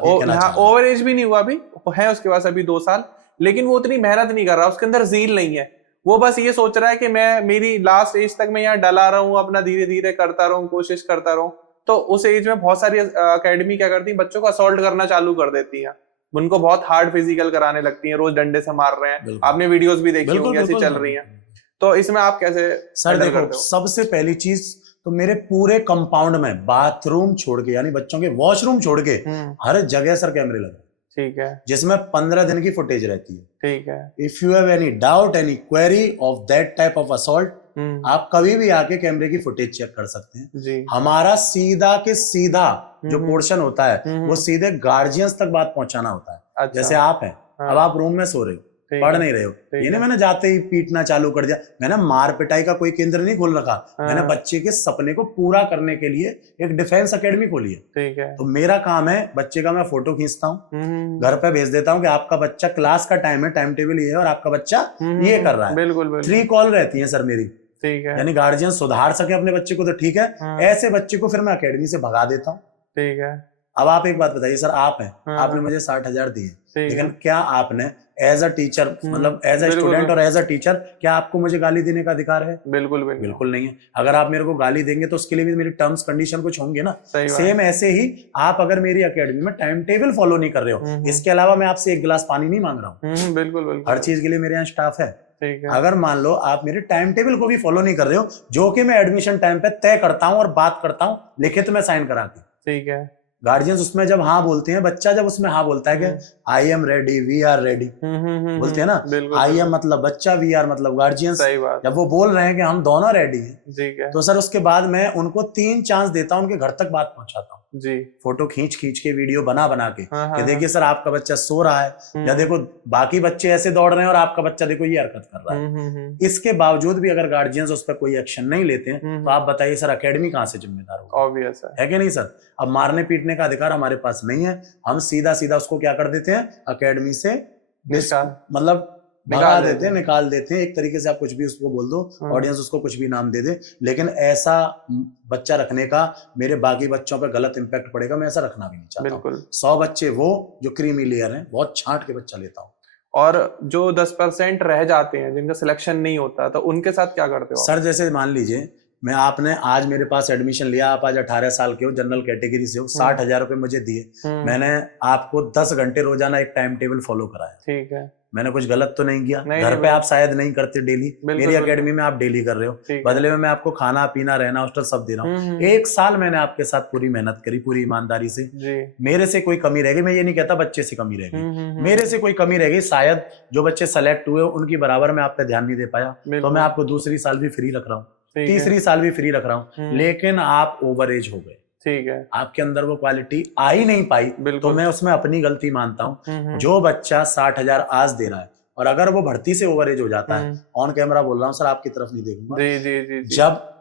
ओवरेज भी नहीं हुआ, अभी है उसके पास अभी 2 साल, लेकिन वो उतनी मेहनत नहीं कर रहा, उसके अंदर ज़ील नहीं है, वो बस ये सोच रहा है कि मैं मेरी लास्ट एज तक मैं यहाँ डला रहा हूँ, अपना धीरे धीरे करता रहूँ, कोशिश करता रहूँ। तो उस एज में बहुत सारी अकेडमी क्या करती है, बच्चों को असॉल्ट करना चालू कर देती है, उनको बहुत हार्ड फिजिकल कराने लगती है, रोज डंडे से मार रहे हैं, आपने वीडियोस भी देखी होंगी ऐसी चल रही हैं। तो इसमें आप कैसे सर देखो, सबसे पहली चीज तो मेरे पूरे कंपाउंड में बाथरूम छोड़ के, यानी बच्चों के वॉशरूम छोड़ के, हर जगह सर कैमरे लगे। ठीक है। जिसमें 15 दिन की फुटेज रहती है। ठीक है। If you have any doubt, any query of that type of assault, आप कभी भी आके कैमरे की फुटेज चेक कर सकते हैं जी। हमारा सीधा के सीधा जो पोर्शन होता है वो सीधे गार्जियंस तक बात पहुंचाना होता है। अच्छा। जैसे आप हैं, अब आप रूम में सो रहे हो, पढ़ नहीं रहे हो, ये नहीं मैंने जाते ही पीटना चालू कर दिया, मैंने मार पिटाई का कोई केंद्र नहीं खोल रखा, मैंने बच्चे के सपने को पूरा करने के लिए एक डिफेंस एकेडमी खोली है। ठीक है। तो मेरा काम है, बच्चे का मैं फोटो खींचता हूँ, घर पे भेज देता हूँ कि आपका बच्चा, क्लास का टाइम है, टाइम टेबल ये है और आपका बच्चा ये कर रहा है। बिल्कुल। 3 कॉल रहती है सर मेरी। ठीक है। यानी गार्जियन सुधार सके अपने बच्चे को तो ठीक है, ऐसे बच्चे को फिर मैं अकेडमी से भगा देता हूँ। ठीक है। अब आप एक बात बताइए सर, आप हैं, आपने मुझे 60,000 दिए, लेकिन क्या आपने एज अ टीचर, मतलब एज अ स्टूडेंट और एज अ टीचर, क्या आपको मुझे गाली देने का अधिकार है? बिल्कुल नहीं है। अगर आप मेरे को गाली देंगे तो उसके लिए भी मेरी टर्म्स कंडीशन कुछ होंगे ना। सेम ऐसे ही आप अगर मेरी अकेडमी में टाइम टेबल फॉलो नहीं कर रहे हो, इसके अलावा मैं आपसे 1 गिलास पानी नहीं मांग रहा हूँ। बिल्कुल। हर चीज के लिए मेरे यहाँ स्टाफ है। अगर मान लो आप मेरे टाइम टेबल को भी फॉलो नहीं कर रहे हो, जो कि मैं एडमिशन टाइम पे तय करता हूँ और बात करता हूँ लिखित में साइन करा के, ठीक है, गार्जियंस उसमें जब हाँ बोलते हैं, बच्चा जब उसमें हाँ बोलता है कि I am ready, we are ready, बोलते हैं ना, आई एम मतलब बच्चा, वी आर मतलब गार्जियंस, जब वो बोल रहे हैं कि हम दोनों रेडी हैं, तो सर उसके बाद मैं उनको 3 चांस देता हूँ, उनके घर तक बात पहुंचाता हूँ जी, फोटो खींच के, वीडियो बना के कि देखिए सर आपका बच्चा सो रहा है, या देखो बाकी बच्चे ऐसे दौड़ रहे हैं और आपका बच्चा देखो ये हरकत कर रहा है। इसके बावजूद भी अगर गार्जियंस उस पर कोई एक्शन नहीं लेते हैं, तो आप बताइए सर अकेडमी कहाँ से जिम्मेदार होगा? ऑब्वियस है कि नहीं सर? अब मारने पीटने का अधिकार हमारे पास नहीं है, हम सीधा उसको क्या कर देते हैं, अकेडमी से मतलब भगा देते हैं, निकाल देते हैं। एक तरीके से आप कुछ भी उसको बोल दो, ऑडियंस उसको कुछ भी नाम दे दे, लेकिन ऐसा बच्चा रखने का मेरे बाकी बच्चों पे गलत इंपैक्ट पड़ेगा, मैं ऐसा रखना भी नहीं चाहता। बिल्कुल। 100 बच्चे वो जो क्रीमी लेयर हैं, बहुत छांट के बच्चा लेता हूँ। और जो 10% रह जाते हैं, जिनका सिलेक्शन नहीं होता, तो उनके साथ क्या करते हो सर? जैसे मान लीजिए आपने आज मेरे पास एडमिशन लिया, आप आज 18 साल के हो, जनरल कैटेगरी से हो, 60,000 रुपए मुझे दिए, मैंने आपको 10 घंटे रोजाना एक टाइम टेबल फॉलो कराया, ठीक है, मैंने कुछ गलत तो नहीं किया। घर पे आप शायद नहीं करते डेली, मेरी अकेडमी में आप डेली कर रहे हो, बदले में मैं आपको खाना पीना रहना हॉस्टल सब दे रहा हूँ। 1 साल मैंने आपके साथ पूरी मेहनत करी, पूरी ईमानदारी से। मेरे से कोई कमी रह गई, मैं ये नहीं कहता बच्चे से कमी रह गई, मेरे से कोई कमी रह गई, शायद जो बच्चे सेलेक्ट हुए उनकी बराबर मैं आप पे ध्यान नहीं दे पाया, तो मैं आपको दूसरी साल भी फ्री रख रहा हूँ, तीसरी साल भी फ्री रख रहा हूँ, लेकिन आप ओवर एज हो गए, ठीक है, आपके अंदर वो क्वालिटी आ ही नहीं पाई, तो मैं उसमें अपनी गलती मानता हूँ। जो बच्चा 60,000 आज दे रहा है और अगर वो भर्ती से ओवर एज हो जाता है, ऑन कैमरा बोल रहा हूँ सर, आपकी तरफ नहीं देखूंगा, जी जी जी जी। जब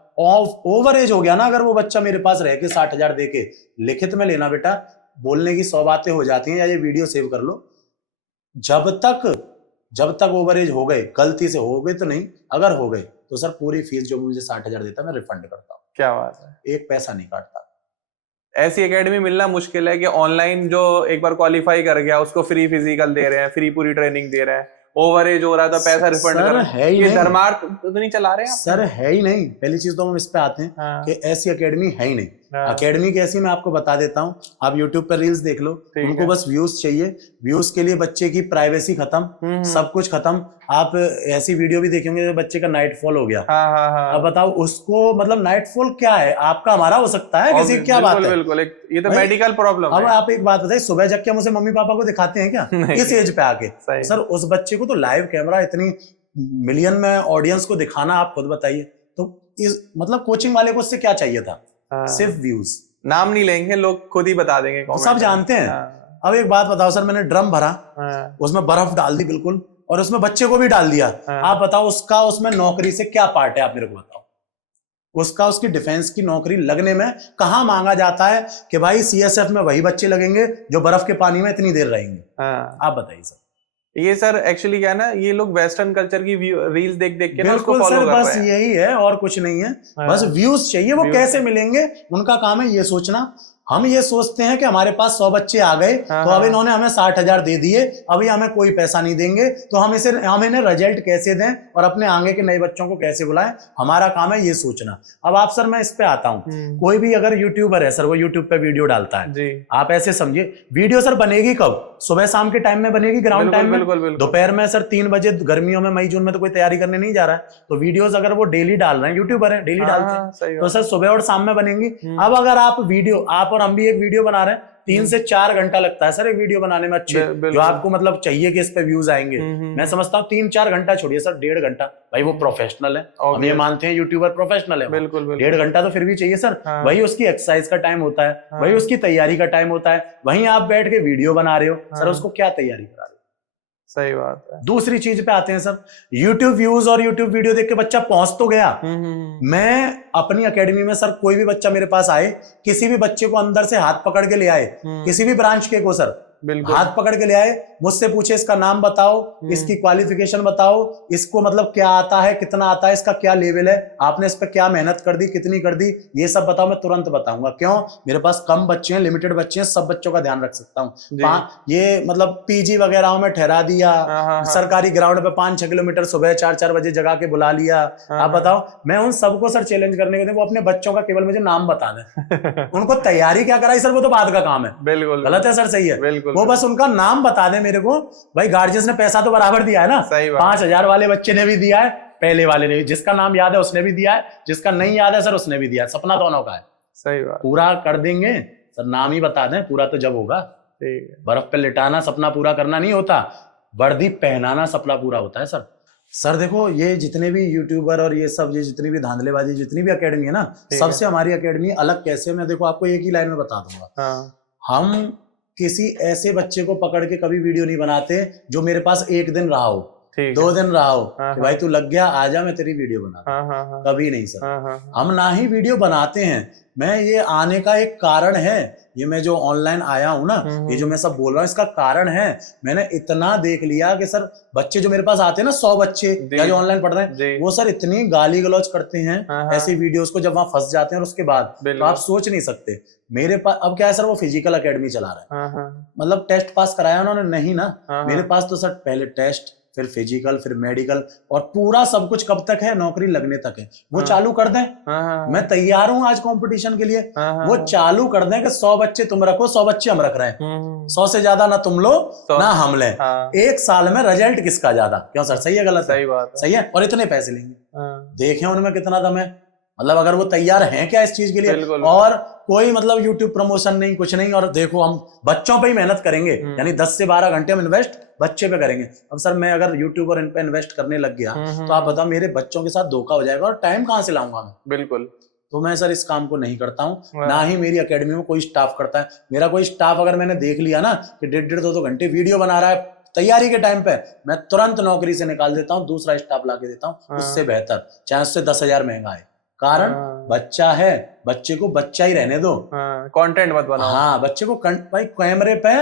ओवर एज हो गया ना, अगर वो बच्चा मेरे पास रह के 60,000 दे के लिखित में लेना बेटा, बोलने की 100 बातें हो जाती हैं, या ये वीडियो सेव कर लो, जब तक ओवर एज हो गए, गलती से हो गए तो नहीं, अगर हो गए तो सर पूरी फीस जो मुझे 60,000 देता है मैं रिफंड करता हूँ। क्या बात है, एक पैसा नहीं काटता। ऐसी एकेडमी मिलना मुश्किल है कि ऑनलाइन जो एक बार क्वालिफाई कर गया उसको फ्री फिजिकल दे रहे हैं, फ्री पूरी ट्रेनिंग दे रहे हैं, ओवर एज हो रहा था पैसा रिफंड कर, है ही ये नहीं धर्मार्थ तो नहीं चला रहे हैं सर, है ही नहीं। पहली चीज तो हम इस पे आते हैं कि ऐसी एकेडमी है ही नहीं। एकेडमी कैसी मैं आपको बता देता हूँ, आप यूट्यूब पर रील्स देख लो, उनको बस व्यूज चाहिए, व्यूज के लिए बच्चे की प्राइवेसी खत्म, सब कुछ खत्म। आप ऐसी वीडियो भी देखेंगे बच्चे का नाइट फॉल हो गया, अब बताओ उसको, मतलब नाइट फॉल क्या है, आपका हमारा हो सकता है, किसी क्या बात है, बिल्कुल ये तो मेडिकल प्रॉब्लम है। अब आप एक बात बताइए, सुबह जग के हम उसे मम्मी पापा को दिखाते हैं क्या इस एज पे आके? सर उस बच्चे को तो लाइव कैमरा इतनी मिलियन में ऑडियंस को दिखाना, आप खुद बताइए, तो इस मतलब कोचिंग वाले को उससे क्या चाहिए था? सिर्फ व्यूज। नाम नहीं लेंगे, लोग खुद ही बता देंगे, सब जानते हैं। अब एक बात बताओ सर, मैंने ड्रम भरा, उसमें बर्फ डाल दी बिल्कुल, और उसमें बच्चे को भी डाल दिया, आप बताओ उसका उसमें नौकरी से क्या पार्ट है? आप मेरे को बताओ, उसका उसकी डिफेंस की नौकरी लगने में कहां मांगा जाता है कि भाई सीएसएफ में वही बच्चे लगेंगे जो बर्फ के पानी में इतनी देर रहेंगे? आप बताइए सर। ये सर एक्चुअली क्या है ना, ये लोग वेस्टर्न कल्चर की रील्स देख देख के ना उसको बिल्कुल फॉलो सर, कर बस रहे हैं। यही है और कुछ नहीं है, बस व्यूज चाहिए। वो कैसे मिलेंगे, उनका काम है ये सोचना। हम ये सोचते हैं कि हमारे पास 100 बच्चे आ गए तो अब इन्होंने हमें 60,000 दे दिए, अभी हमें कोई पैसा नहीं देंगे, तो हम इन्हें रिजल्ट कैसे दें और अपने आगे के नए बच्चों को कैसे बुलाएं, हमारा काम है ये सोचना। अब आप सर, मैं इस पे आता हूं, कोई भी अगर यूट्यूबर है सर, वो यूट्यूब पे वीडियो डालता है जी, आप ऐसे समझिए वीडियो सर बनेगी कब? सुबह शाम के टाइम में बनेगी, ग्राउंड टाइम में, दोपहर में सर 3 बजे, गर्मियों में मई जून में तो कोई तैयारी करने नहीं जा रहा है, तो वीडियोस अगर वो डेली डाल रहे हैं, यूट्यूबर है डेली डालते हैं, तो सर सुबह और शाम में बनेंगी। अब अगर आप वीडियो, आप और हम भी एक वीडियो बना रहे हैं, 3 से 4 घंटा लगता है सर एक वीडियो बनाने में अच्छे, जो आपको मतलब चाहिए कि इस पे व्यूज आएंगे, मैं समझता हूँ 3-4 घंटा छोड़िए सर, 1.5 घंटा, भाई वो प्रोफेशनल है, हम ये मानते हैं यूट्यूबर प्रोफेशनल है, बिल्कुल 1.5 घंटा तो फिर भी चाहिए सर। वही उसकी एक्सरसाइज का टाइम होता है, वही उसकी तैयारी का टाइम होता है, वहीं आप बैठ के वीडियो बना रहे हो सर, उसको क्या तैयारी करा रहे हो? सही बात है। दूसरी चीज पे आते हैं सर, YouTube व्यूज और YouTube वीडियो देख के बच्चा पहुंच तो गया। मैं अपनी एकेडमी में सर, कोई भी बच्चा मेरे पास आए, किसी भी बच्चे को अंदर से हाथ पकड़ के ले आए, किसी भी ब्रांच के को सर हाथ पकड़ के ले आए, मुझसे पूछे इसका नाम बताओ, इसकी क्वालिफिकेशन बताओ, इसको मतलब क्या आता है, कितना आता है, इसका क्या लेवल है, आपने इस पर क्या मेहनत कर दी, कितनी कर दी, ये सब बताओ, मैं तुरंत बताऊंगा। क्यों? मेरे पास कम बच्चे हैं, लिमिटेड बच्चे हैं, सब बच्चों का ध्यान रख सकता हूँ। ये मतलब पीजी वगैरह में ठहरा दिया, सरकारी ग्राउंड पे 5-6 किलोमीटर सुबह 4-4 बजे जगा के बुला लिया, आप बताओ, मैं उन सबको सर चैलेंज करने को, वो अपने बच्चों का केवल मुझे नाम बता दें उनको तैयारी क्या कराई सर, वो तो बाद का काम है। बिल्कुल गलत है सर, सही है, वो बस उनका नाम बता दे मेरे को। भाई गार्जियंस ने पैसा तो बराबर दिया है ना, 5,000 वाले बच्चे ने भी दिया है, पहले वाले ने भी, जिसका नाम याद है उसने भी दिया है, जिसका नहीं याद है सर उसने भी दिया है, सपना दोनों का है। सही बात, पूरा कर देंगे सर, नाम ही बता दें, पूरा तो जब होगा। बर्फ पे लिटाना सपना पूरा करना नहीं होता, वर्दी पहनाना सपना पूरा होता है सर। सर देखो, ये जितने भी यूट्यूबर और ये सब, ये जितनी भी धांधलेबाजी, जितनी भी एकेडमी है ना, सबसे हमारी एकेडमी अलग कैसे, मैं देखो आपको एक ही लाइन में बता दूंगा। हम किसी ऐसे बच्चे को पकड़ के कभी वीडियो नहीं बनाते जो मेरे पास 1 दिन रहा हो, 2 दिन रहा हो, कि भाई तू लग गया, आजा मैं तेरी वीडियो बना, कभी नहीं सर। हम ना ही वीडियो बनाते हैं, मैं ये आने का एक कारण है, ये मैं जो ऑनलाइन आया हूं ना, ये जो मैं सब बोल रहा हूँ, इसका कारण है, मैंने इतना देख लिया कि सर बच्चे जो मेरे पास आते हैं ना, 100 बच्चे या जो ऑनलाइन पढ़ रहे हैं, वो सर इतनी गाली गलौज करते हैं ऐसी वीडियोस को, जब वहां फंस जाते हैं, और उसके बाद तो आप सोच नहीं सकते। मेरे पास अब क्या है सर, वो फिजिकल एकेडमी चला रहा है, मतलब टेस्ट पास कराया उन्होंने नहीं ना, मेरे पास तो सर पहले टेस्ट, फिर फिजिकल, फिर मेडिकल, और पूरा सब कुछ कब तक है, नौकरी लगने तक है। वो चालू कर दें, मैं तैयार हूं आज कंपटीशन के लिए, वो चालू कर दें कि 100 बच्चे तुम रखो, 100 बच्चे हम रख रहे हैं, 100 से ज्यादा ना तुम लो ना हम लें, 1 साल में रिजल्ट किसका ज्यादा? क्यों सर, सही है गलत? सही बात, सही है, और इतने पैसे लेंगे, देखें उनमें कितना दम है, मतलब अगर वो तैयार हैं क्या इस चीज के लिए, और कोई मतलब YouTube प्रमोशन नहीं, कुछ नहीं, और देखो हम बच्चों पे ही मेहनत करेंगे, यानी 10 से 12 घंटे हम इन्वेस्ट बच्चे पे करेंगे। अब सर मैं अगर यूट्यूब और इन पे इन्वेस्ट करने लग गया तो आप बताओ मेरे बच्चों के साथ धोखा हो जाएगा, और टाइम कहाँ से लाऊंगा मैं? बिल्कुल, तो मैं सर इस काम को नहीं करता हूँ, ना ही मेरी एकेडमी में कोई स्टाफ करता है। मेरा कोई स्टाफ अगर मैंने देख लिया ना कि 1.5-2 घंटे वीडियो बना रहा है, तैयारी के टाइम पे मैं तुरंत नौकरी से निकाल देता हूँ, दूसरा स्टाफ ला के देता हूँ उससे बेहतर, चाहे उससे 10,000 महंगा है। कारण बच्चा है, बच्चे को बच्चा ही रहने दो, कंटेंट मत बनाओ। हाँ, बच्चे को भाई कैमरे पे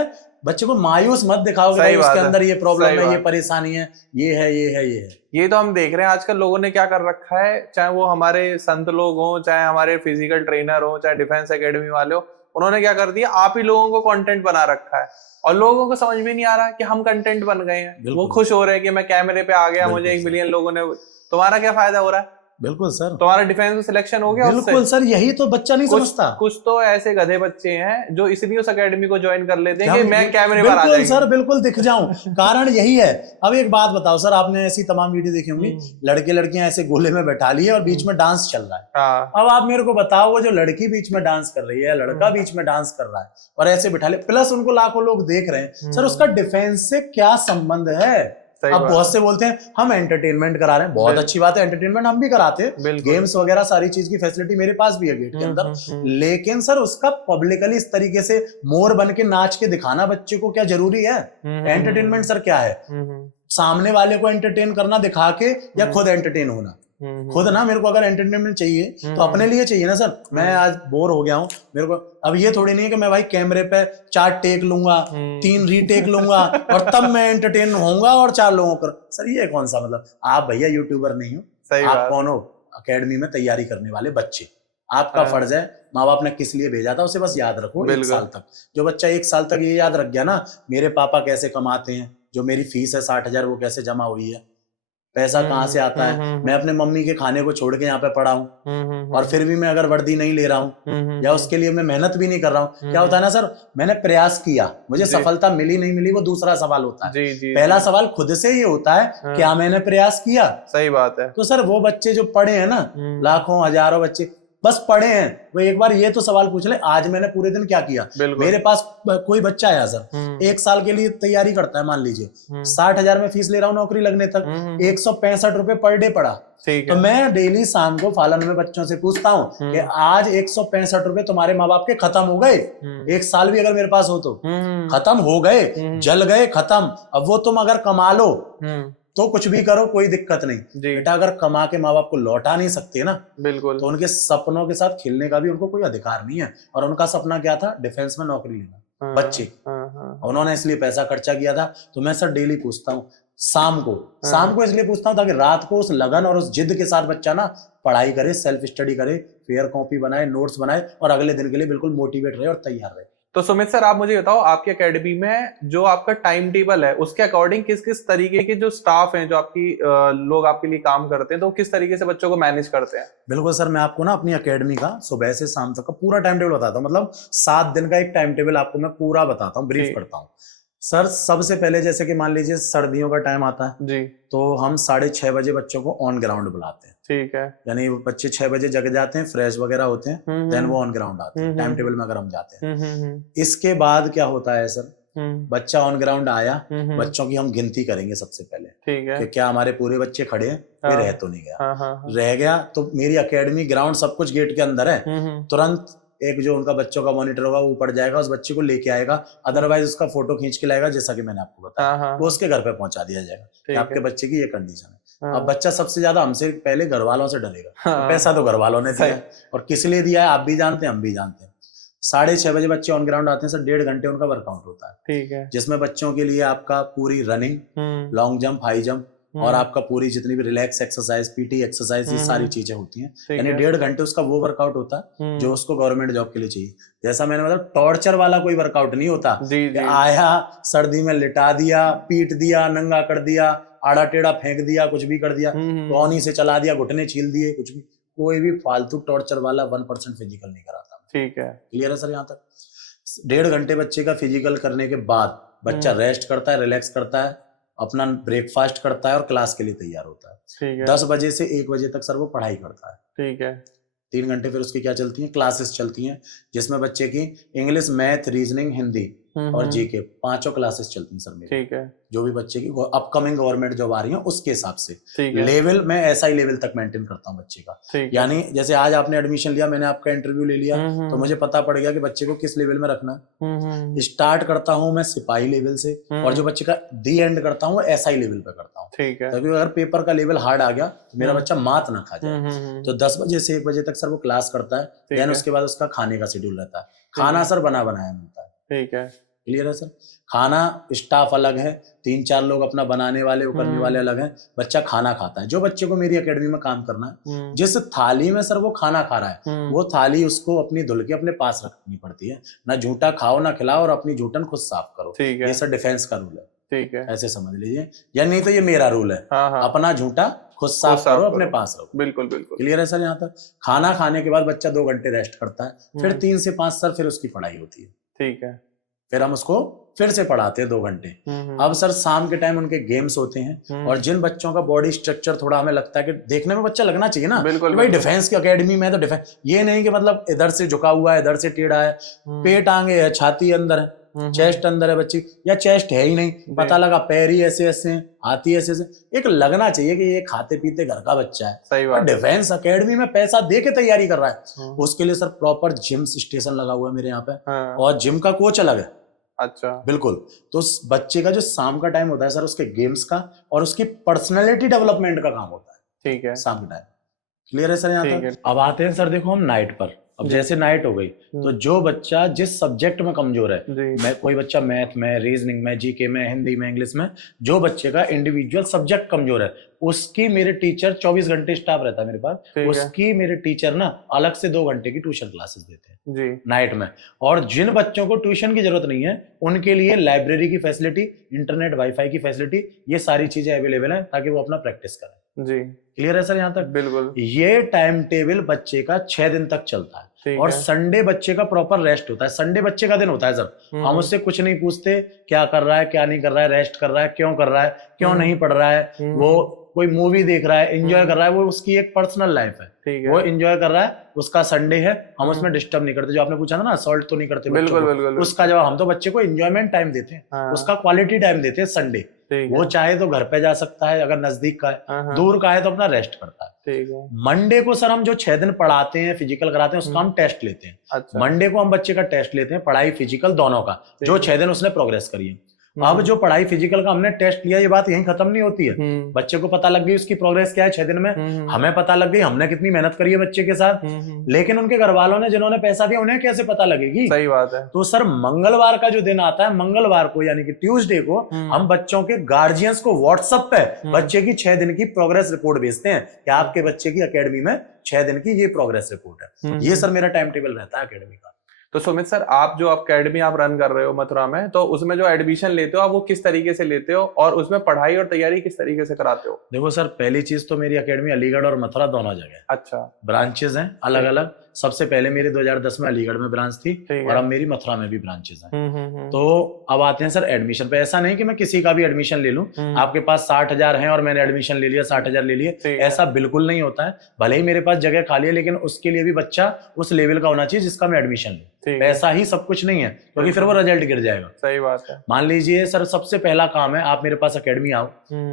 बच्चे को मायूस मत दिखाओगे भाई उसके अंदर ये प्रॉब्लम है, ये परेशानी है, ये है, ये है, ये है। ये तो हम देख रहे हैं आजकल लोगों ने क्या कर रखा है, चाहे वो हमारे संत लोग हों, चाहे हमारे फिजिकल ट्रेनर हो, चाहे डिफेंस एकेडमी वाले हो, उन्होंने क्या कर दिया, आप ही लोगों को कंटेंट बना रखा है और लोगों को समझ में नहीं आ रहा कि हम कंटेंट बन गए हैं। वो खुश हो रहे हैं कि मैं कैमरे पे आ गया, मुझे 1 मिलियन लोगों ने, तुम्हारा क्या फायदा हो रहा है? बिल्कुल सर, तुम्हारा डिफेंस में सिलेक्शन हो गया। बिल्कुल सर, यही तो बच्चा नहीं समझता। कुछ तो ऐसे गधे बच्चे हैं जो इसलिए उस एकेडमी को ज्वाइन कर लेते हैं कि मैं कैमरे पर आ जाऊंगा। बिल्कुल सर, बिल्कुल दिख जाऊं। कारण यही है। अब एक बात बताओ सर, आपने ऐसी तमाम वीडियो देखी होंगी, लड़के लड़कियां ऐसे गोले में बैठा लिए और बीच में डांस चल रहा है। अब आप मेरे को बताओ, वो जो लड़की बीच में डांस कर रही है, लड़का बीच में डांस कर रहा है और ऐसे बैठा ले, प्लस उनको लाखों लोग देख रहे हैं, सर उसका डिफेंस से क्या संबंध है? अब बहुत से बोलते हैं हम एंटरटेनमेंट करा रहे हैं, बहुत अच्छी बात है, एंटरटेनमेंट हम भी कराते हैं, गेम्स वगैरह सारी चीज की फैसिलिटी मेरे पास भी है गेट के अंदर, लेकिन सर उसका पब्लिकली इस तरीके से मोर बन के नाच के दिखाना बच्चे को क्या जरूरी है? एंटरटेनमेंट सर क्या है? सामने वाले को एंटरटेन करना दिखा के या खुद एंटरटेन होना? खुद ना, मेरे को अगर एंटरटेनमेंट चाहिए तो अपने लिए चाहिए ना सर। मैं आज बोर हो गया हूँ, मेरे को अब ये थोड़ी नहीं है कि मैं भाई कैमरे पे 4 टेक लूंगा, 3 रीटेक लूंगा और तब मैं एंटरटेन होऊंगा और 4 लोगों को। सर ये कौन सा मतलब? आप भैया यूट्यूबर नहीं हो, आप कौन हो? अकेडमी में तैयारी करने वाले बच्चे। आपका फर्ज है, माँ बाप ने किस लिए भेजा था उसे बस याद रखो 1 साल तक। जो बच्चा 1 साल तक ये याद रख गया ना, मेरे पापा कैसे कमाते हैं, जो मेरी फीस है 60,000 वो कैसे जमा हुई है, पैसा कहाँ से आता है, मैं अपने मम्मी के खाने को छोड़ के यहाँ पे पड़ा हूँ और फिर भी मैं अगर वर्दी नहीं ले रहा हूँ या उसके लिए मैं मेहनत भी नहीं कर रहा हूँ, क्या होता है ना सर, मैंने प्रयास किया, मुझे सफलता मिली नहीं मिली वो दूसरा सवाल होता है। पहला सवाल खुद से ये होता है, क्या मैंने प्रयास किया? सही बात है। तो सर वो बच्चे जो पढ़े हैं ना, लाखों हजारों बच्चे बस पढ़े हैं, वो एक बार ये तो सवाल पूछ ले, आज मैंने पूरे दिन क्या किया? मेरे पास कोई बच्चा आया सर, 1 साल के लिए तैयारी करता है, मान लीजिए 60,000 में फीस ले रहा हूँ नौकरी लगने तक, 165 रुपए पर डे पड़ा, तो मैं डेली शाम को फालन में बच्चों से पूछता हूँ कि आज 165 रुपए तुम्हारे माँ बाप के खत्म हो गए? 1 साल भी अगर मेरे पास हो तो खत्म हो गए, जल गए, खत्म। अब वो तुम अगर कमा लो तो कुछ भी करो, कोई दिक्कत नहीं। बेटा अगर कमा के माँ बाप को लौटा नहीं सकते ना, बिल्कुल, तो उनके सपनों के साथ खेलने का भी उनको कोई अधिकार नहीं है। और उनका सपना क्या था? डिफेंस में नौकरी लेना, बच्चे, उन्होंने इसलिए पैसा खर्चा किया था। तो मैं सर डेली पूछता हूँ शाम को इसलिए पूछता हूँ ताकि रात को उस लगन और उस जिद के साथ बच्चा ना पढ़ाई करे, सेल्फ स्टडी करे, फेयर कॉपी बनाए, नोट्स बनाए और अगले दिन के लिए बिल्कुल मोटिवेट रहे और तैयार रहे। तो सुमित सर, आप मुझे बताओ, आपकी एकेडमी में जो आपका टाइम टेबल है उसके अकॉर्डिंग किस किस तरीके के जो स्टाफ हैं, जो आपकी लोग आपके लिए काम करते हैं, तो किस तरीके से बच्चों को मैनेज करते हैं? बिल्कुल सर, मैं आपको ना अपनी एकेडमी का सुबह से शाम तक का पूरा टाइम टेबल बताता हूँ। मतलब 7 दिन का एक टाइम टेबल आपको मैं पूरा बताता हूँ, ब्रीफ करता हूँ सर। सबसे पहले जैसे कि मान लीजिए सर्दियों का टाइम आता है जी, तो हम 6:30 बजे बच्चों को ऑन ग्राउंड बुलाते हैं। ठीक है, यानी बच्चे 6 बजे जग जाते हैं, फ्रेश वगैरह होते हैं, देन वो ऑन ग्राउंड आते हैं टाइम टेबल में अगर हम जाते हैं। इसके बाद क्या होता है सर, बच्चा ऑन ग्राउंड आया, बच्चों की हम गिनती करेंगे सबसे पहले, ठीक है, कि क्या हमारे पूरे बच्चे खड़े हैं, कोई रह तो नहीं गया। रह गया तो मेरी एकेडमी ग्राउंड सब कुछ गेट के अंदर है, तुरंत एक जो उनका बच्चों का मॉनिटर होगा वो ऊपर जाएगा, उस बच्चे को लेके आएगा, अदरवाइज उसका फोटो खींच के लाएगा, जैसा कि मैंने आपको बताया, वो उसके घर पे पहुंचा दिया जाएगा कि आपके बच्चे की ये कंडीशन है। अब बच्चा सबसे ज्यादा हमसे पहले घर वालों से डरेगा, पैसा तो घर वालों ने दिया और किस लिए दिया है आप भी जानते हैं, हम भी जानते हैं। 6:30 बजे बच्चे ऑन ग्राउंड आते हैं सर, 1.5 घंटे उनका वर्कआउट होता है, ठीक है, जिसमें बच्चों के लिए आपका पूरी running, long jump, high jump और आपका पूरी जितनी भी रिलैक्स एक्सरसाइज, पीटी एक्सरसाइज, ये सारी चीजें होती हैं। यानी 1.5 घंटे उसका वो वर्कआउट होता है जो उसको गवर्नमेंट जॉब के लिए चाहिए। जैसा मैंने मतलब टॉर्चर वाला कोई वर्कआउट नहीं होता कि आया सर्दी में लिटा दिया, पीट दिया, नंगा कर दिया, आड़ा टेढ़ा फेंक दिया, कुछ भी कर दिया, कौनी से चला दिया, घुटने छील दिए, कुछ भी, कोई भी फालतू टॉर्चर वाला 1% फिजिकल नहीं कराता। ठीक है, क्लियर है सर? यहाँ तक 1.5 घंटे बच्चे का फिजिकल करने के बाद बच्चा रेस्ट करता है, रिलैक्स करता है, अपना ब्रेकफास्ट करता है और क्लास के लिए तैयार होता है। ठीक है, 10 बजे से 1 बजे तक सर वो पढ़ाई करता है। ठीक है, 3 घंटे फिर उसकी क्या चलती हैं? क्लासेस चलती हैं, जिसमें बच्चे की इंग्लिश, मैथ, रीजनिंग, हिंदी और जीके, पांचों क्लासेस चलती हैं सर मेरी। ठीक है। जो भी बच्चे की अपकमिंग गवर्नमेंट जॉब आ रही है उसके हिसाब से लेवल मैं ऐसा ही लेवल तक मेंटेन करता हूँ बच्चे का। यानी जैसे आज आपने एडमिशन लिया, मैंने आपका इंटरव्यू ले लिया, तो मुझे पता पड़ गया कि बच्चे को किस लेवल में रखना है। स्टार्ट करता हूँ मैं सिपाही लेवल से, और जो बच्चे का दी एंड करता हूँ एसआई लेवल पे करता हूँ। ठीक है। तभी अगर पेपर का लेवल हार्ड आ गया तो मेरा बच्चा मात ना खा जाए। तो 10 बजे से 1 बजे तक सर वो क्लास करता है, देन उसके बाद उसका खाने का शेड्यूल रहता है। खाना सर बना बनाया मिलता है। ठीक है, क्लियर है सर। खाना स्टाफ अलग है, 3-4 लोग अपना बनाने वाले करने वाले अलग हैं, बच्चा खाना खाता है। जो बच्चे को मेरी एकेडमी में काम करना है, जिस थाली में सर वो खाना खा रहा है वो थाली उसको अपनी धुल के अपने पास रखनी पड़ती है। ना झूठा खाओ ना खिलाओ, और अपनी झूठन खुद साफ करो। ये सर डिफेंस का रूल है। ठीक है, ऐसे समझ लीजिए, या नहीं तो ये मेरा रूल है। अपना झूठा खुद साफ करो, अपने पास रखो। बिल्कुल बिल्कुल क्लियर है सर। यहाँ तक खाना खाने के बाद बच्चा 2 घंटे रेस्ट करता है, फिर 3 से 5 सर फिर उसकी पढ़ाई होती है। ठीक है। फिर हम उसको फिर से पढ़ाते हैं 2 घंटे। अब सर शाम के टाइम उनके गेम्स होते हैं, और जिन बच्चों का बॉडी स्ट्रक्चर थोड़ा हमें लगता है कि देखने में बच्चा लगना चाहिए ना, बिल्कुल भाई डिफेंस की एकेडमी में तो डिफेंस, ये नहीं कि मतलब इधर से झुका हुआ है इधर से टेढ़ा है, पेट आगे है छाती अंदर है, चेस्ट अंदर है बच्ची, या चेस्ट है ही नहीं, पता लगा पैर ही ऐसे ऐसे हैं, हाथ ही ऐसे ऐसे। एक लगना चाहिए कि ये खाते पीते घर का बच्चा है। सही बात। डिफेंस एकेडमी में पैसा दे के तैयारी कर रहा है, उसके लिए सर प्रॉपर जिम स्टेशन लगा हुआ है मेरे यहाँ पे, और जिम का कोच अलग है। अच्छा, बिल्कुल। तो उस बच्चे का जो शाम का टाइम होता है सर, उसके गेम्स का और उसकी पर्सनैलिटी डेवलपमेंट का काम होता है। ठीक है, शाम का टाइम। क्लियर है सर यहाँ तक। अब आते हैं सर देखो हम नाइट पर। अब जैसे नाइट हो गई तो जो बच्चा जिस सब्जेक्ट में कमजोर है, मैं कोई बच्चा मैथ में, रीजनिंग में, जीके में, हिंदी में, इंग्लिश में, जो बच्चे का इंडिविजुअल सब्जेक्ट कमजोर है, उसकी मेरे टीचर 24 घंटे स्टाफ रहता है मेरे पास, उसकी मेरे टीचर ना अलग से 2 घंटे की ट्यूशन क्लासेस देते हैं जी नाइट में। और जिन बच्चों को ट्यूशन की जरूरत नहीं है उनके लिए लाइब्रेरी की फैसिलिटी, इंटरनेट, वाईफाई की फैसिलिटी, ये सारी चीजें अवेलेबल है ताकि वो अपना प्रैक्टिस करें जी। क्लियर है सर यहाँ तक। बिल्कुल। ये टाइम टेबल बच्चे का 6 दिन तक चलता है, और संडे बच्चे का प्रॉपर रेस्ट होता है। संडे बच्चे का दिन होता है सर, हम उससे कुछ नहीं पूछते क्या कर रहा है क्या नहीं कर रहा है, रेस्ट कर रहा है क्यों कर रहा है, क्यों नहीं पढ़ रहा है, वो कोई मूवी देख रहा है, एंजॉय कर रहा है, वो उसकी एक पर्सनल लाइफ है, वो एंजॉय कर रहा है, उसका संडे है, हम उसमें डिस्टर्ब नहीं करते। जो आपने पूछा था ना, असॉल्ट तो नहीं करते बिल्कुल, बिल्कुल, उसका जवाब हम तो बच्चे को एंजॉयमेंट टाइम देते हैं, उसका क्वालिटी टाइम देते हैं संडे। वो चाहे तो घर पे जा सकता है अगर नजदीक का है, दूर का है तो अपना रेस्ट करता है। मंडे को सर हम जो 6 दिन पढ़ाते हैं, फिजिकल कराते हैं, उसका हम टेस्ट लेते हैं। अच्छा। मंडे को हम बच्चे का टेस्ट लेते हैं, पढ़ाई फिजिकल दोनों का, जो 6 दिन उसने प्रोग्रेस करी है। अब जो पढ़ाई फिजिकल का हमने टेस्ट लिया, ये बात यहीं खत्म नहीं होती है। बच्चे को पता लग गई उसकी प्रोग्रेस क्या है 6 दिन में, हमें पता लग गई हमने कितनी मेहनत करी है बच्चे के साथ, लेकिन उनके घर वालों ने जिन्होंने पैसा दिया उन्हें कैसे पता लगेगी। सही बात है। तो सर मंगलवार का जो दिन आता है, मंगलवार को यानी कि ट्यूसडे को, हम बच्चों के गार्जियंस को व्हाट्सएप पे बच्चे की 6 दिन की प्रोग्रेस रिपोर्ट भेजते हैं कि आपके बच्चे की अकेडमी में 6 दिन की ये प्रोग्रेस रिपोर्ट है। ये सर मेरा टाइम टेबल रहता है अकेडमी का। तो सुमित सर, आप जो अकेडमी आप रन कर रहे हो मथुरा में, तो उसमें जो एडमिशन लेते हो आप वो किस तरीके से लेते हो, और उसमें पढ़ाई और तैयारी किस तरीके से कराते हो? देखो सर, पहली चीज तो मेरी अकेडमी अलीगढ़ और मथुरा दोनों जगह। अच्छा। ब्रांचेस हैं अलग अलग। सबसे पहले मेरी 2010 में अलीगढ़ में ब्रांच थी, और अब मेरी मथुरा में भी ब्रांचेस हैं। तो अब आते हैं सर एडमिशन पे। ऐसा नहीं कि मैं किसी का भी एडमिशन ले लूं, आपके पास 60,000 है और मैंने एडमिशन ले लिया 60,000 ले लिए, ऐसा बिल्कुल नहीं होता है। भले ही मेरे पास जगह खाली है, लेकिन उसके लिए भी बच्चा उस लेवल का होना चाहिए जिसका मैं एडमिशन लूं। पैसा ही सब कुछ नहीं है, क्योंकि फिर वो रिजल्ट गिर जाएगा। सही बात है। मान लीजिए सर, सबसे पहला काम है आप मेरे पास अकेडमी आओ,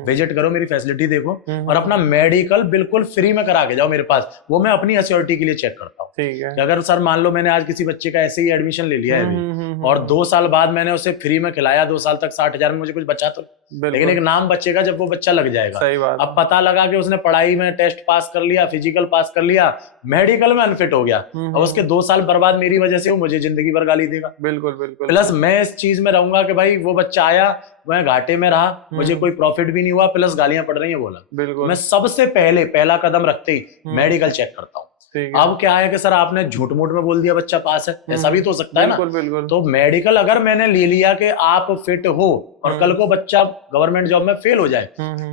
विजिट करो, मेरी फैसिलिटी देखो, और अपना मेडिकल बिल्कुल फ्री में करा के जाओ मेरे पास। वो मैं अपनी एश्योरिटी के लिए चेक करता हूँ। ठीक है। अगर सर मान लो मैंने आज किसी बच्चे का ऐसे ही एडमिशन ले लिया है और 2 साल बाद मैंने उसे फ्री में खिलाया, 2 साल तक 60,000 में मुझे कुछ बचा तो, लेकिन एक नाम बच्चे का जब वो बच्चा लग जाएगा। सही बात। अब पता लगा कि उसने पढ़ाई में टेस्ट पास कर लिया, फिजिकल पास कर लिया, मेडिकल में अनफिट हो गया, अब उसके 2 साल बर्बाद मेरी वजह से, मुझे जिंदगी भर गाली देगा। बिल्कुल बिल्कुल। प्लस मैं इस चीज में रहूंगा कि भाई वो बच्चा आया, वह घाटे में रहा, मुझे कोई प्रॉफिट भी नहीं हुआ, प्लस गालियां पड़ रही है। बोला बिल्कुल। मैं सबसे पहला कदम रखते ही मेडिकल चेक करता हूँ। अब क्या है कि सर आपने झूठ मूठ में बोल दिया बच्चा पास है, ऐसा भी तो हो सकता है ना। बिल्कुल। तो मेडिकल अगर मैंने ले लिया कि आप फिट हो, और कल को बच्चा गवर्नमेंट जॉब में फेल हो जाए,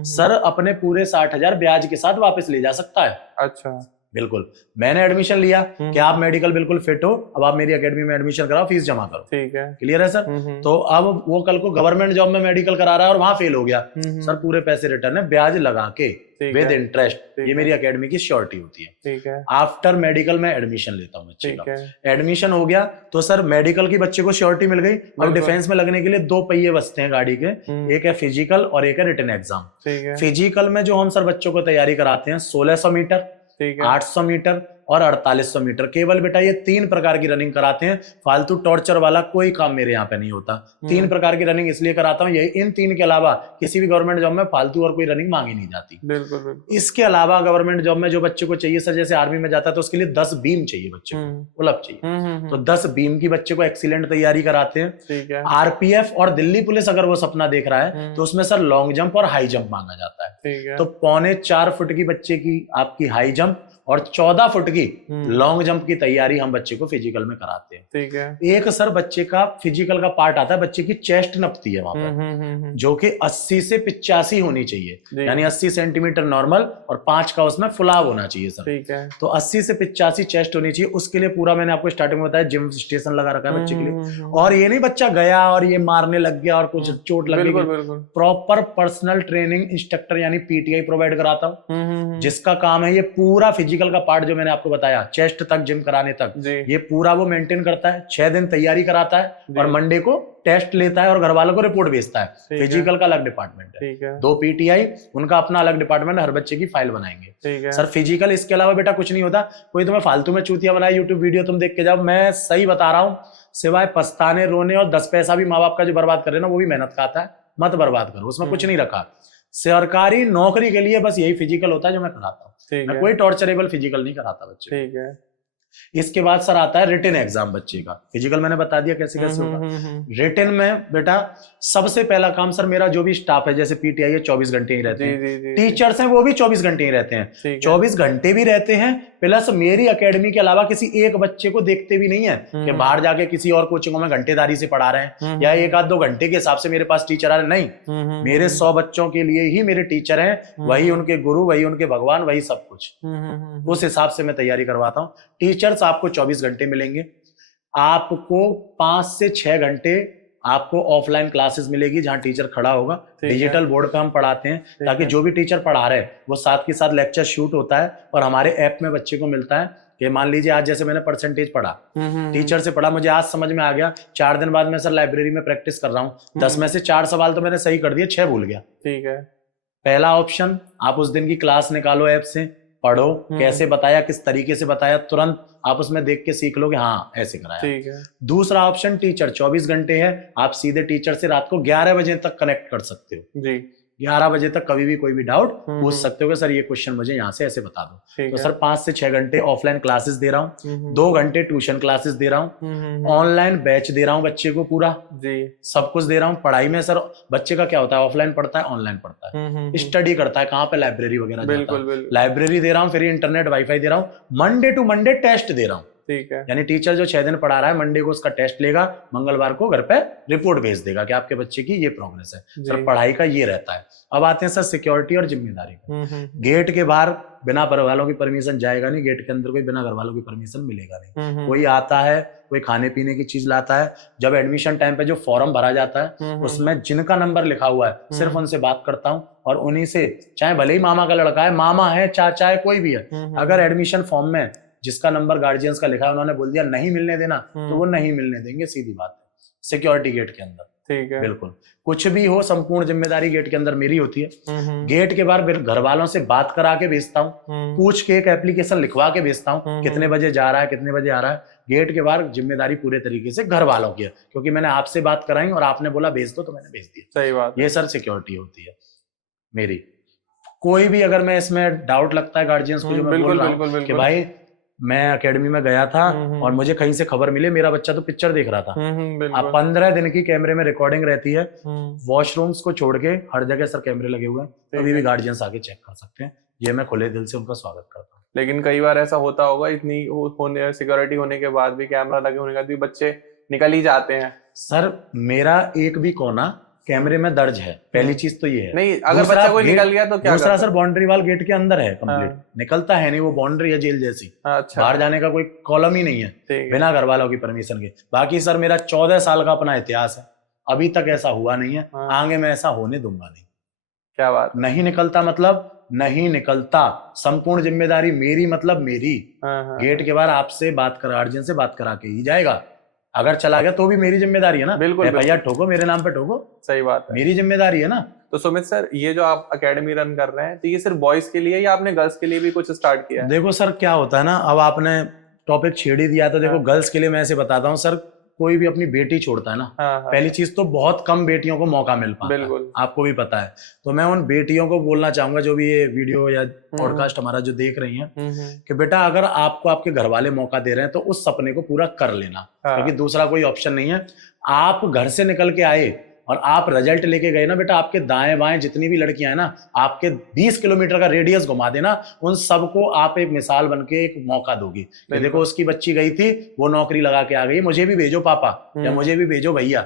सर अपने पूरे 60,000 ब्याज के साथ वापस ले जा सकता है। अच्छा। बिल्कुल, मैंने एडमिशन लिया कि आप मेडिकल बिल्कुल फिट हो, अब आप मेरी एकेडमी में एडमिशन कराओ, फीस जमा करो। ठीक है, क्लियर है सर। तो अब वो कल को गवर्नमेंट जॉब में मेडिकल करा रहा है और वहां फेल हो गया, सर पूरे पैसे रिटर्न है, ब्याज लगा के विद इंटरेस्ट, ये मेरी एकेडमी की श्योरिटी होती है। ठीक है। आफ्टर मेडिकल में एडमिशन लेता हूँ बच्चे का, एडमिशन हो गया तो सर मेडिकल की बच्चे को श्योरिटी मिल गई। अब डिफेंस में लगने के लिए 2 पहिए बचते हैं गाड़ी के, एक है फिजिकल और एक है रिटन एग्जाम। फिजिकल में जो हम सर बच्चों को तैयारी कराते हैं 1600 मीटर, 800 मीटर और 4800 मीटर, केवल बेटा ये 3 प्रकार की रनिंग कराते हैं। फालतू टॉर्चर वाला कोई काम मेरे यहाँ पे नहीं होता। 3 प्रकार की रनिंग इसलिए कराता हूँ, यही इन 3 के अलावा किसी भी गवर्नमेंट जॉब में फालतू और कोई रनिंग मांगी नहीं जाती। बिल्कुल। इसके अलावा गवर्नमेंट जॉब में जो बच्चे को चाहिए सर, जैसे आर्मी में जाता है तो उसके लिए 10 बीम चाहिए बच्चे को, पुलअप चाहिए, तो 10 बीम की बच्चे को एक्सीलेंट तैयारी कराते हैं। आरपीएफ और दिल्ली पुलिस अगर वो सपना देख रहा है तो उसमें सर लॉन्ग जंप और हाई जंप मांगा जाता है। तो 4.25 फुट की बच्चे की आपकी हाई जंप और 14 फुट की लॉन्ग जंप की तैयारी हम बच्चे को फिजिकल में कराते हैं। ठीक है। एक सर बच्चे का फिजिकल का पार्ट आता है, बच्चे की चेस्ट नपती है वहां पर, जो कि 80 से 85 होनी चाहिए, यानी 80 सेंटीमीटर नॉर्मल और 5 का उसमें फुलाव होना चाहिए सर। ठीक है। तो 80 से 85 चेस्ट होनी चाहिए। उसके लिए पूरा मैंने आपको स्टार्टिंग में बताया जिम स्टेशन लगा रखा है बच्चे के लिए, और ये नहीं बच्चा गया और ये मारने लग गया और कुछ चोट लग गई। प्रॉपर पर्सनल ट्रेनिंग इंस्ट्रक्टर यानी पीटीआई प्रोवाइड कराता हूँ, जिसका काम है ये पूरा फिजिकल का पार्ट जो मैंने आपको बताया, चेस्ट तक जिम कराने तक, ये पूरा वो मेंटेन करता है। 6 दिन तैयारी कराता है और मंडे को टेस्ट लेता है और घर वालों को रिपोर्ट भेजता है। फिजिकल का अलग डिपार्टमेंट है, 2 पीटीआई, उनका अपना अलग डिपार्टमेंट, हर बच्चे की फाइल बनाएंगे सर। फिजिकल इसके अलावा बेटा कुछ नहीं होता। कोई तुम्हें फालतू में चूतिया बनाए यूट्यूब वीडियो तुम देख के जाओ, मैं सही बता रहा हूँ, सिवाय पछताने रोने और 10 पैसा भी माँ बाप का जो बर्बाद करे ना, वो भी मेहनत का आता है, मत बर्बाद करो, उसमें कुछ नहीं रखा। सरकारी नौकरी के लिए बस यही फिजिकल होता है जो मैं कराता हूँ, मैं कोई टॉर्चरेबल फिजिकल नहीं कराता बच्चे। ठीक है। इसके बाद सर आता है रिटन एग्जाम बच्चे का। फिजिकल मैंने बता दिया कैसे कैसे होगा। रिटन में बेटा सबसे पहला काम सर, मेरा जो भी स्टाफ है, जैसे पीटीआई है 24 घंटे ही रहते हैं, टीचर्स हैं वो भी 24 घंटे ही रहते हैं, 24 घंटे भी रहते हैं, प्लस मेरी एकेडमी के अलावा किसी एक बच्चे को देखते भी नहीं है कि बाहर जाके किसी और कोचिंगों में घंटेदारी से पढ़ा रहे हैं या 1-2 घंटे के हिसाब से मेरे पास टीचर आ रहे, नहीं, मेरे 100 बच्चों के लिए ही मेरे टीचर हैं, वही उनके गुरु, वही उनके भगवान, वही सब कुछ, उस हिसाब से मैं तैयारी करवाता हूँ। टीचर्स आपको 24 घंटे मिलेंगे, आपको 5 से 6 घंटे आपको ऑफलाइन क्लासेस मिलेगी जहां टीचर खड़ा होगा। डिजिटल बोर्ड पे हम पढ़ाते हैं ताकि जो भी टीचर पढ़ा रहे हैं वो साथ के साथ लेक्चर शूट होता है और हमारे ऐप में बच्चे को मिलता है कि मान लीजिए आज जैसे मैंने परसेंटेज पढ़ा, टीचर से पढ़ा, मुझे आज समझ में आ गया, 4 दिन बाद मैं सर लाइब्रेरी में प्रैक्टिस कर रहा हूँ, 10 में से 4 सवाल तो मैंने सही कर दिए, 6 भूल गया। ठीक है। पहला ऑप्शन, आप उस दिन की क्लास निकालो, ऐप से पढ़ो, कैसे बताया, किस तरीके से बताया, तुरंत आप उसमें देख के सीख लोगे, हाँ ऐसे कराया। ठीक है। दूसरा ऑप्शन, टीचर 24 घंटे है, आप सीधे टीचर से रात को 11 बजे तक कनेक्ट कर सकते हो जी। 11 बजे तक कभी भी कोई भी डाउट पूछ सकते हो कि सर ये क्वेश्चन मुझे यहाँ से ऐसे बता दो। तो सर 5 से 6 घंटे ऑफलाइन क्लासेस दे रहा हूँ, 2 घंटे ट्यूशन क्लासेस दे रहा हूँ, ऑनलाइन बैच दे रहा हूँ बच्चे को पूरा जी, सब कुछ दे रहा हूँ। पढ़ाई में सर बच्चे का क्या होता है, ऑफलाइन पढ़ता है, ऑनलाइन पढ़ता है, स्टडी करता है, कहाँ पे, लाइब्रेरी वगैरह जाता है, लाइब्रेरी दे रहा हूँ, फिर इंटरनेट वाईफाई दे रहा हूँ, मंडे टू मंडे टेस्ट दे रहा हूँ। ठीक है। यानी टीचर जो 6 दिन पढ़ा रहा है, मंडे को उसका टेस्ट लेगा, मंगलवार को घर पे रिपोर्ट भेज देगा कि आपके बच्चे की ये प्रोग्रेस है। सर पढ़ाई का ये रहता है। अब आते हैं सर सिक्योरिटी और जिम्मेदारी का। गेट के बाहर बिना घर वालों की परमिशन जाएगा नहीं, गेट के अंदर कोई बिना घर वालों की परमिशन मिलेगा नहीं। कोई आता है, कोई खाने पीने की चीज लाता है, जब एडमिशन टाइम पे जो फॉर्म भरा जाता है उसमें जिनका नंबर लिखा हुआ है सिर्फ उनसे बात करता हूँ और उन्हीं से, चाहे भले ही मामा का लड़का है, मामा है, चाचा है, कोई भी है, अगर एडमिशन फॉर्म में जिसका नंबर गार्जियंस का लिखा है उन्होंने बोल दिया नहीं मिलने देना, तो वो नहीं मिलने देंगे, सीधी बात है। सिक्योरिटी गेट के अंदर, ठीक है, बिल्कुल कुछ भी हो, संपूर्ण जिम्मेदारी गेट के अंदर मेरी होती है। गेट के बाहर घर वालों से बात करा के भेजता हूँ, पूछ के एक एप्लीकेशन लिखवा के भेजता हूँ, कितने बजे जा रहा है, कितने बजे आ रहा है। गेट के बाहर जिम्मेदारी पूरे तरीके से घर वालों की है, क्योंकि मैंने आपसे बात कराई और आपने बोला भेज दो तो मैंने भेज दिया। सही बात, ये सर सिक्योरिटी होती है मेरी। कोई भी अगर मैं इसमें डाउट लगता है गार्जियंस को, जो मैं बोल रहा हूँ कि भाई मैं एकेडमी में गया था और मुझे कहीं से खबर मिली, मेरा बच्चा तो पिक्चर देख रहा था, अब 15 दिन की कैमरे में रिकॉर्डिंग रहती है, वॉशरूम्स को छोड़ के हर जगह सर कैमरे लगे हुए हैं, कभी भी गार्जियंस आके चेक कर सकते हैं। ये मैं खुले दिल से उनका स्वागत करता हूँ। लेकिन कई बार ऐसा होता होगा, इतनी होने सिक्योरिटी होने के बाद भी, कैमरा लगे होने के बाद भी बच्चे निकल ही जाते हैं। सर मेरा एक भी कोना कैमरे में दर्ज है, पहली चीज तो ये है। नहीं, अगर बच्चा कोई निकल गया तो क्या? दूसरा सर बाउंड्री वाल गेट के अंदर है कंप्लीट, निकलता है नहीं, वो बाउंड्री है जेल जैसी। अच्छा। बाहर जाने का कोई कॉलम ही नहीं है बिना घर वालों की परमिशन के। बाकी सर मेरा 14 साल का अपना इतिहास है, अभी तक ऐसा हुआ नहीं है, आगे मैं ऐसा होने दूंगा नहीं। क्या बात। नहीं निकलता मतलब नहीं निकलता, संपूर्ण जिम्मेदारी मेरी, मतलब मेरी। गेट के बाहर आपसे बात करा, गार्जियन से बात करा के ही जाएगा। अगर चला गया तो भी मेरी जिम्मेदारी है ना। बिल्कुल भैया ठोको, मेरे नाम पे ठोको, सही बात है, मेरी जिम्मेदारी है ना। तो सुमित सर, ये जो आप एकेडमी रन कर रहे हैं, तो ये सिर्फ बॉयज के लिए या आपने गर्ल्स के लिए भी कुछ स्टार्ट किया है? देखो सर क्या होता है ना, अब आपने टॉपिक छेड़ ही दिया, तो देखो गर्ल्स के लिए मैं ऐसे बताता हूँ सर, कोई भी अपनी बेटी छोड़ता है ना, पहली चीज तो बहुत कम बेटियों को मौका मिल पाता है, आपको भी पता है। तो मैं उन बेटियों को बोलना चाहूंगा, जो भी ये वीडियो या पॉडकास्ट हमारा जो देख रही हैं, कि बेटा अगर आपको आपके घर वाले मौका दे रहे हैं तो उस सपने को पूरा कर लेना, क्योंकि दूसरा कोई ऑप्शन नहीं है। आप घर से निकल के आए और आप रिजल्ट लेके गए ना बेटा, आपके दाएं बाएं जितनी भी लड़कियां हैं ना, आपके 20 किलोमीटर का रेडियस घुमा देना, उन सबको आप एक मिसाल बनके एक मौका दोगी। देखो उसकी बच्ची गई थी, वो नौकरी लगा के आ गई, मुझे भी भेजो पापा या मुझे भी भेजो भैया।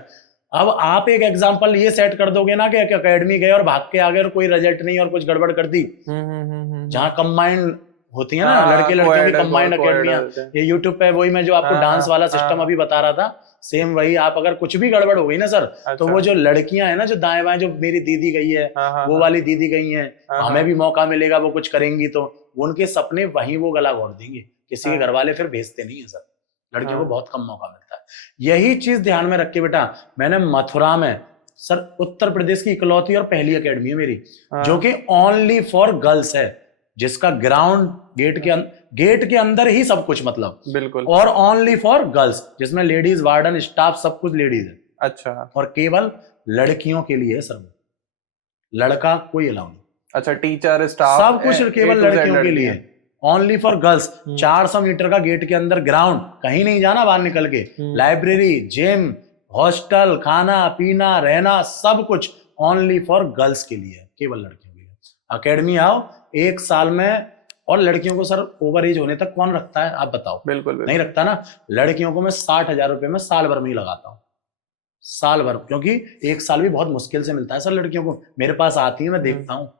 अब आप एक एग्जाम्पल ये सेट कर दोगे ना कि अकेडमी गए और भाग के आ गए और कोई रिजल्ट नहीं और कुछ गड़बड़ कर दी, जहाँ कंबाइंड होती है ना लड़के लड़कियों की कंबाइंड अकेडमियां, ये यूट्यूब पे वही मैं जो आपको डांस वाला सिस्टम अभी बता रहा था, सेम वही। आप अगर कुछ भी गड़बड़ हो गई ना सर, तो वो जो लड़कियां है ना, जो दाएं बाएं, जो मेरी दीदी गई है, वो वाली दीदी गई है, हमें भी मौका मिलेगा, वो कुछ करेंगी तो उनके सपने वहीं वो गला घोट देंगे। किसी के घर वाले फिर भेजते नहीं है सर, लड़कियों को बहुत कम मौका मिलता है। यही चीज ध्यान में रख के बेटा, मैंने मथुरा में सर उत्तर प्रदेश की इकलौती और पहली अकेडमी है मेरी, जो कि ओनली फॉर गर्ल्स है, जिसका ग्राउंड गेट के अंदर ही सब कुछ, मतलब बिल्कुल, और ओनली फॉर गर्ल्स, जिसमें लेडीज वार्डन स्टाफ सब कुछ लेडीज है। अच्छा। और केवल लड़कियों के लिए है सर, लड़का कोई अलाउ नहीं। अच्छा, टीचर स्टाफ सब कुछ केवल लड़कियों के लिए, ओनली फॉर गर्ल्स। 400 मीटर का गेट के अंदर ग्राउंड, कहीं नहीं जाना बाहर निकल के, लाइब्रेरी, जिम, हॉस्टल, खाना पीना रहना सब कुछ ओनली फॉर गर्ल्स के लिए, केवल लड़कियों के लिए। अकेडमी आओ, 1 साल में, और लड़कियों को सर ओवर एज होने तक कौन रखता है आप बताओ? बिल्कुल नहीं रखता ना। लड़कियों को मैं 60,000 रुपए में साल भर में ही लगाता हूँ, साल भर, क्योंकि 1 साल भी बहुत मुश्किल से मिलता है सर लड़कियों को। मेरे पास आती है, मैं देखता हूँ,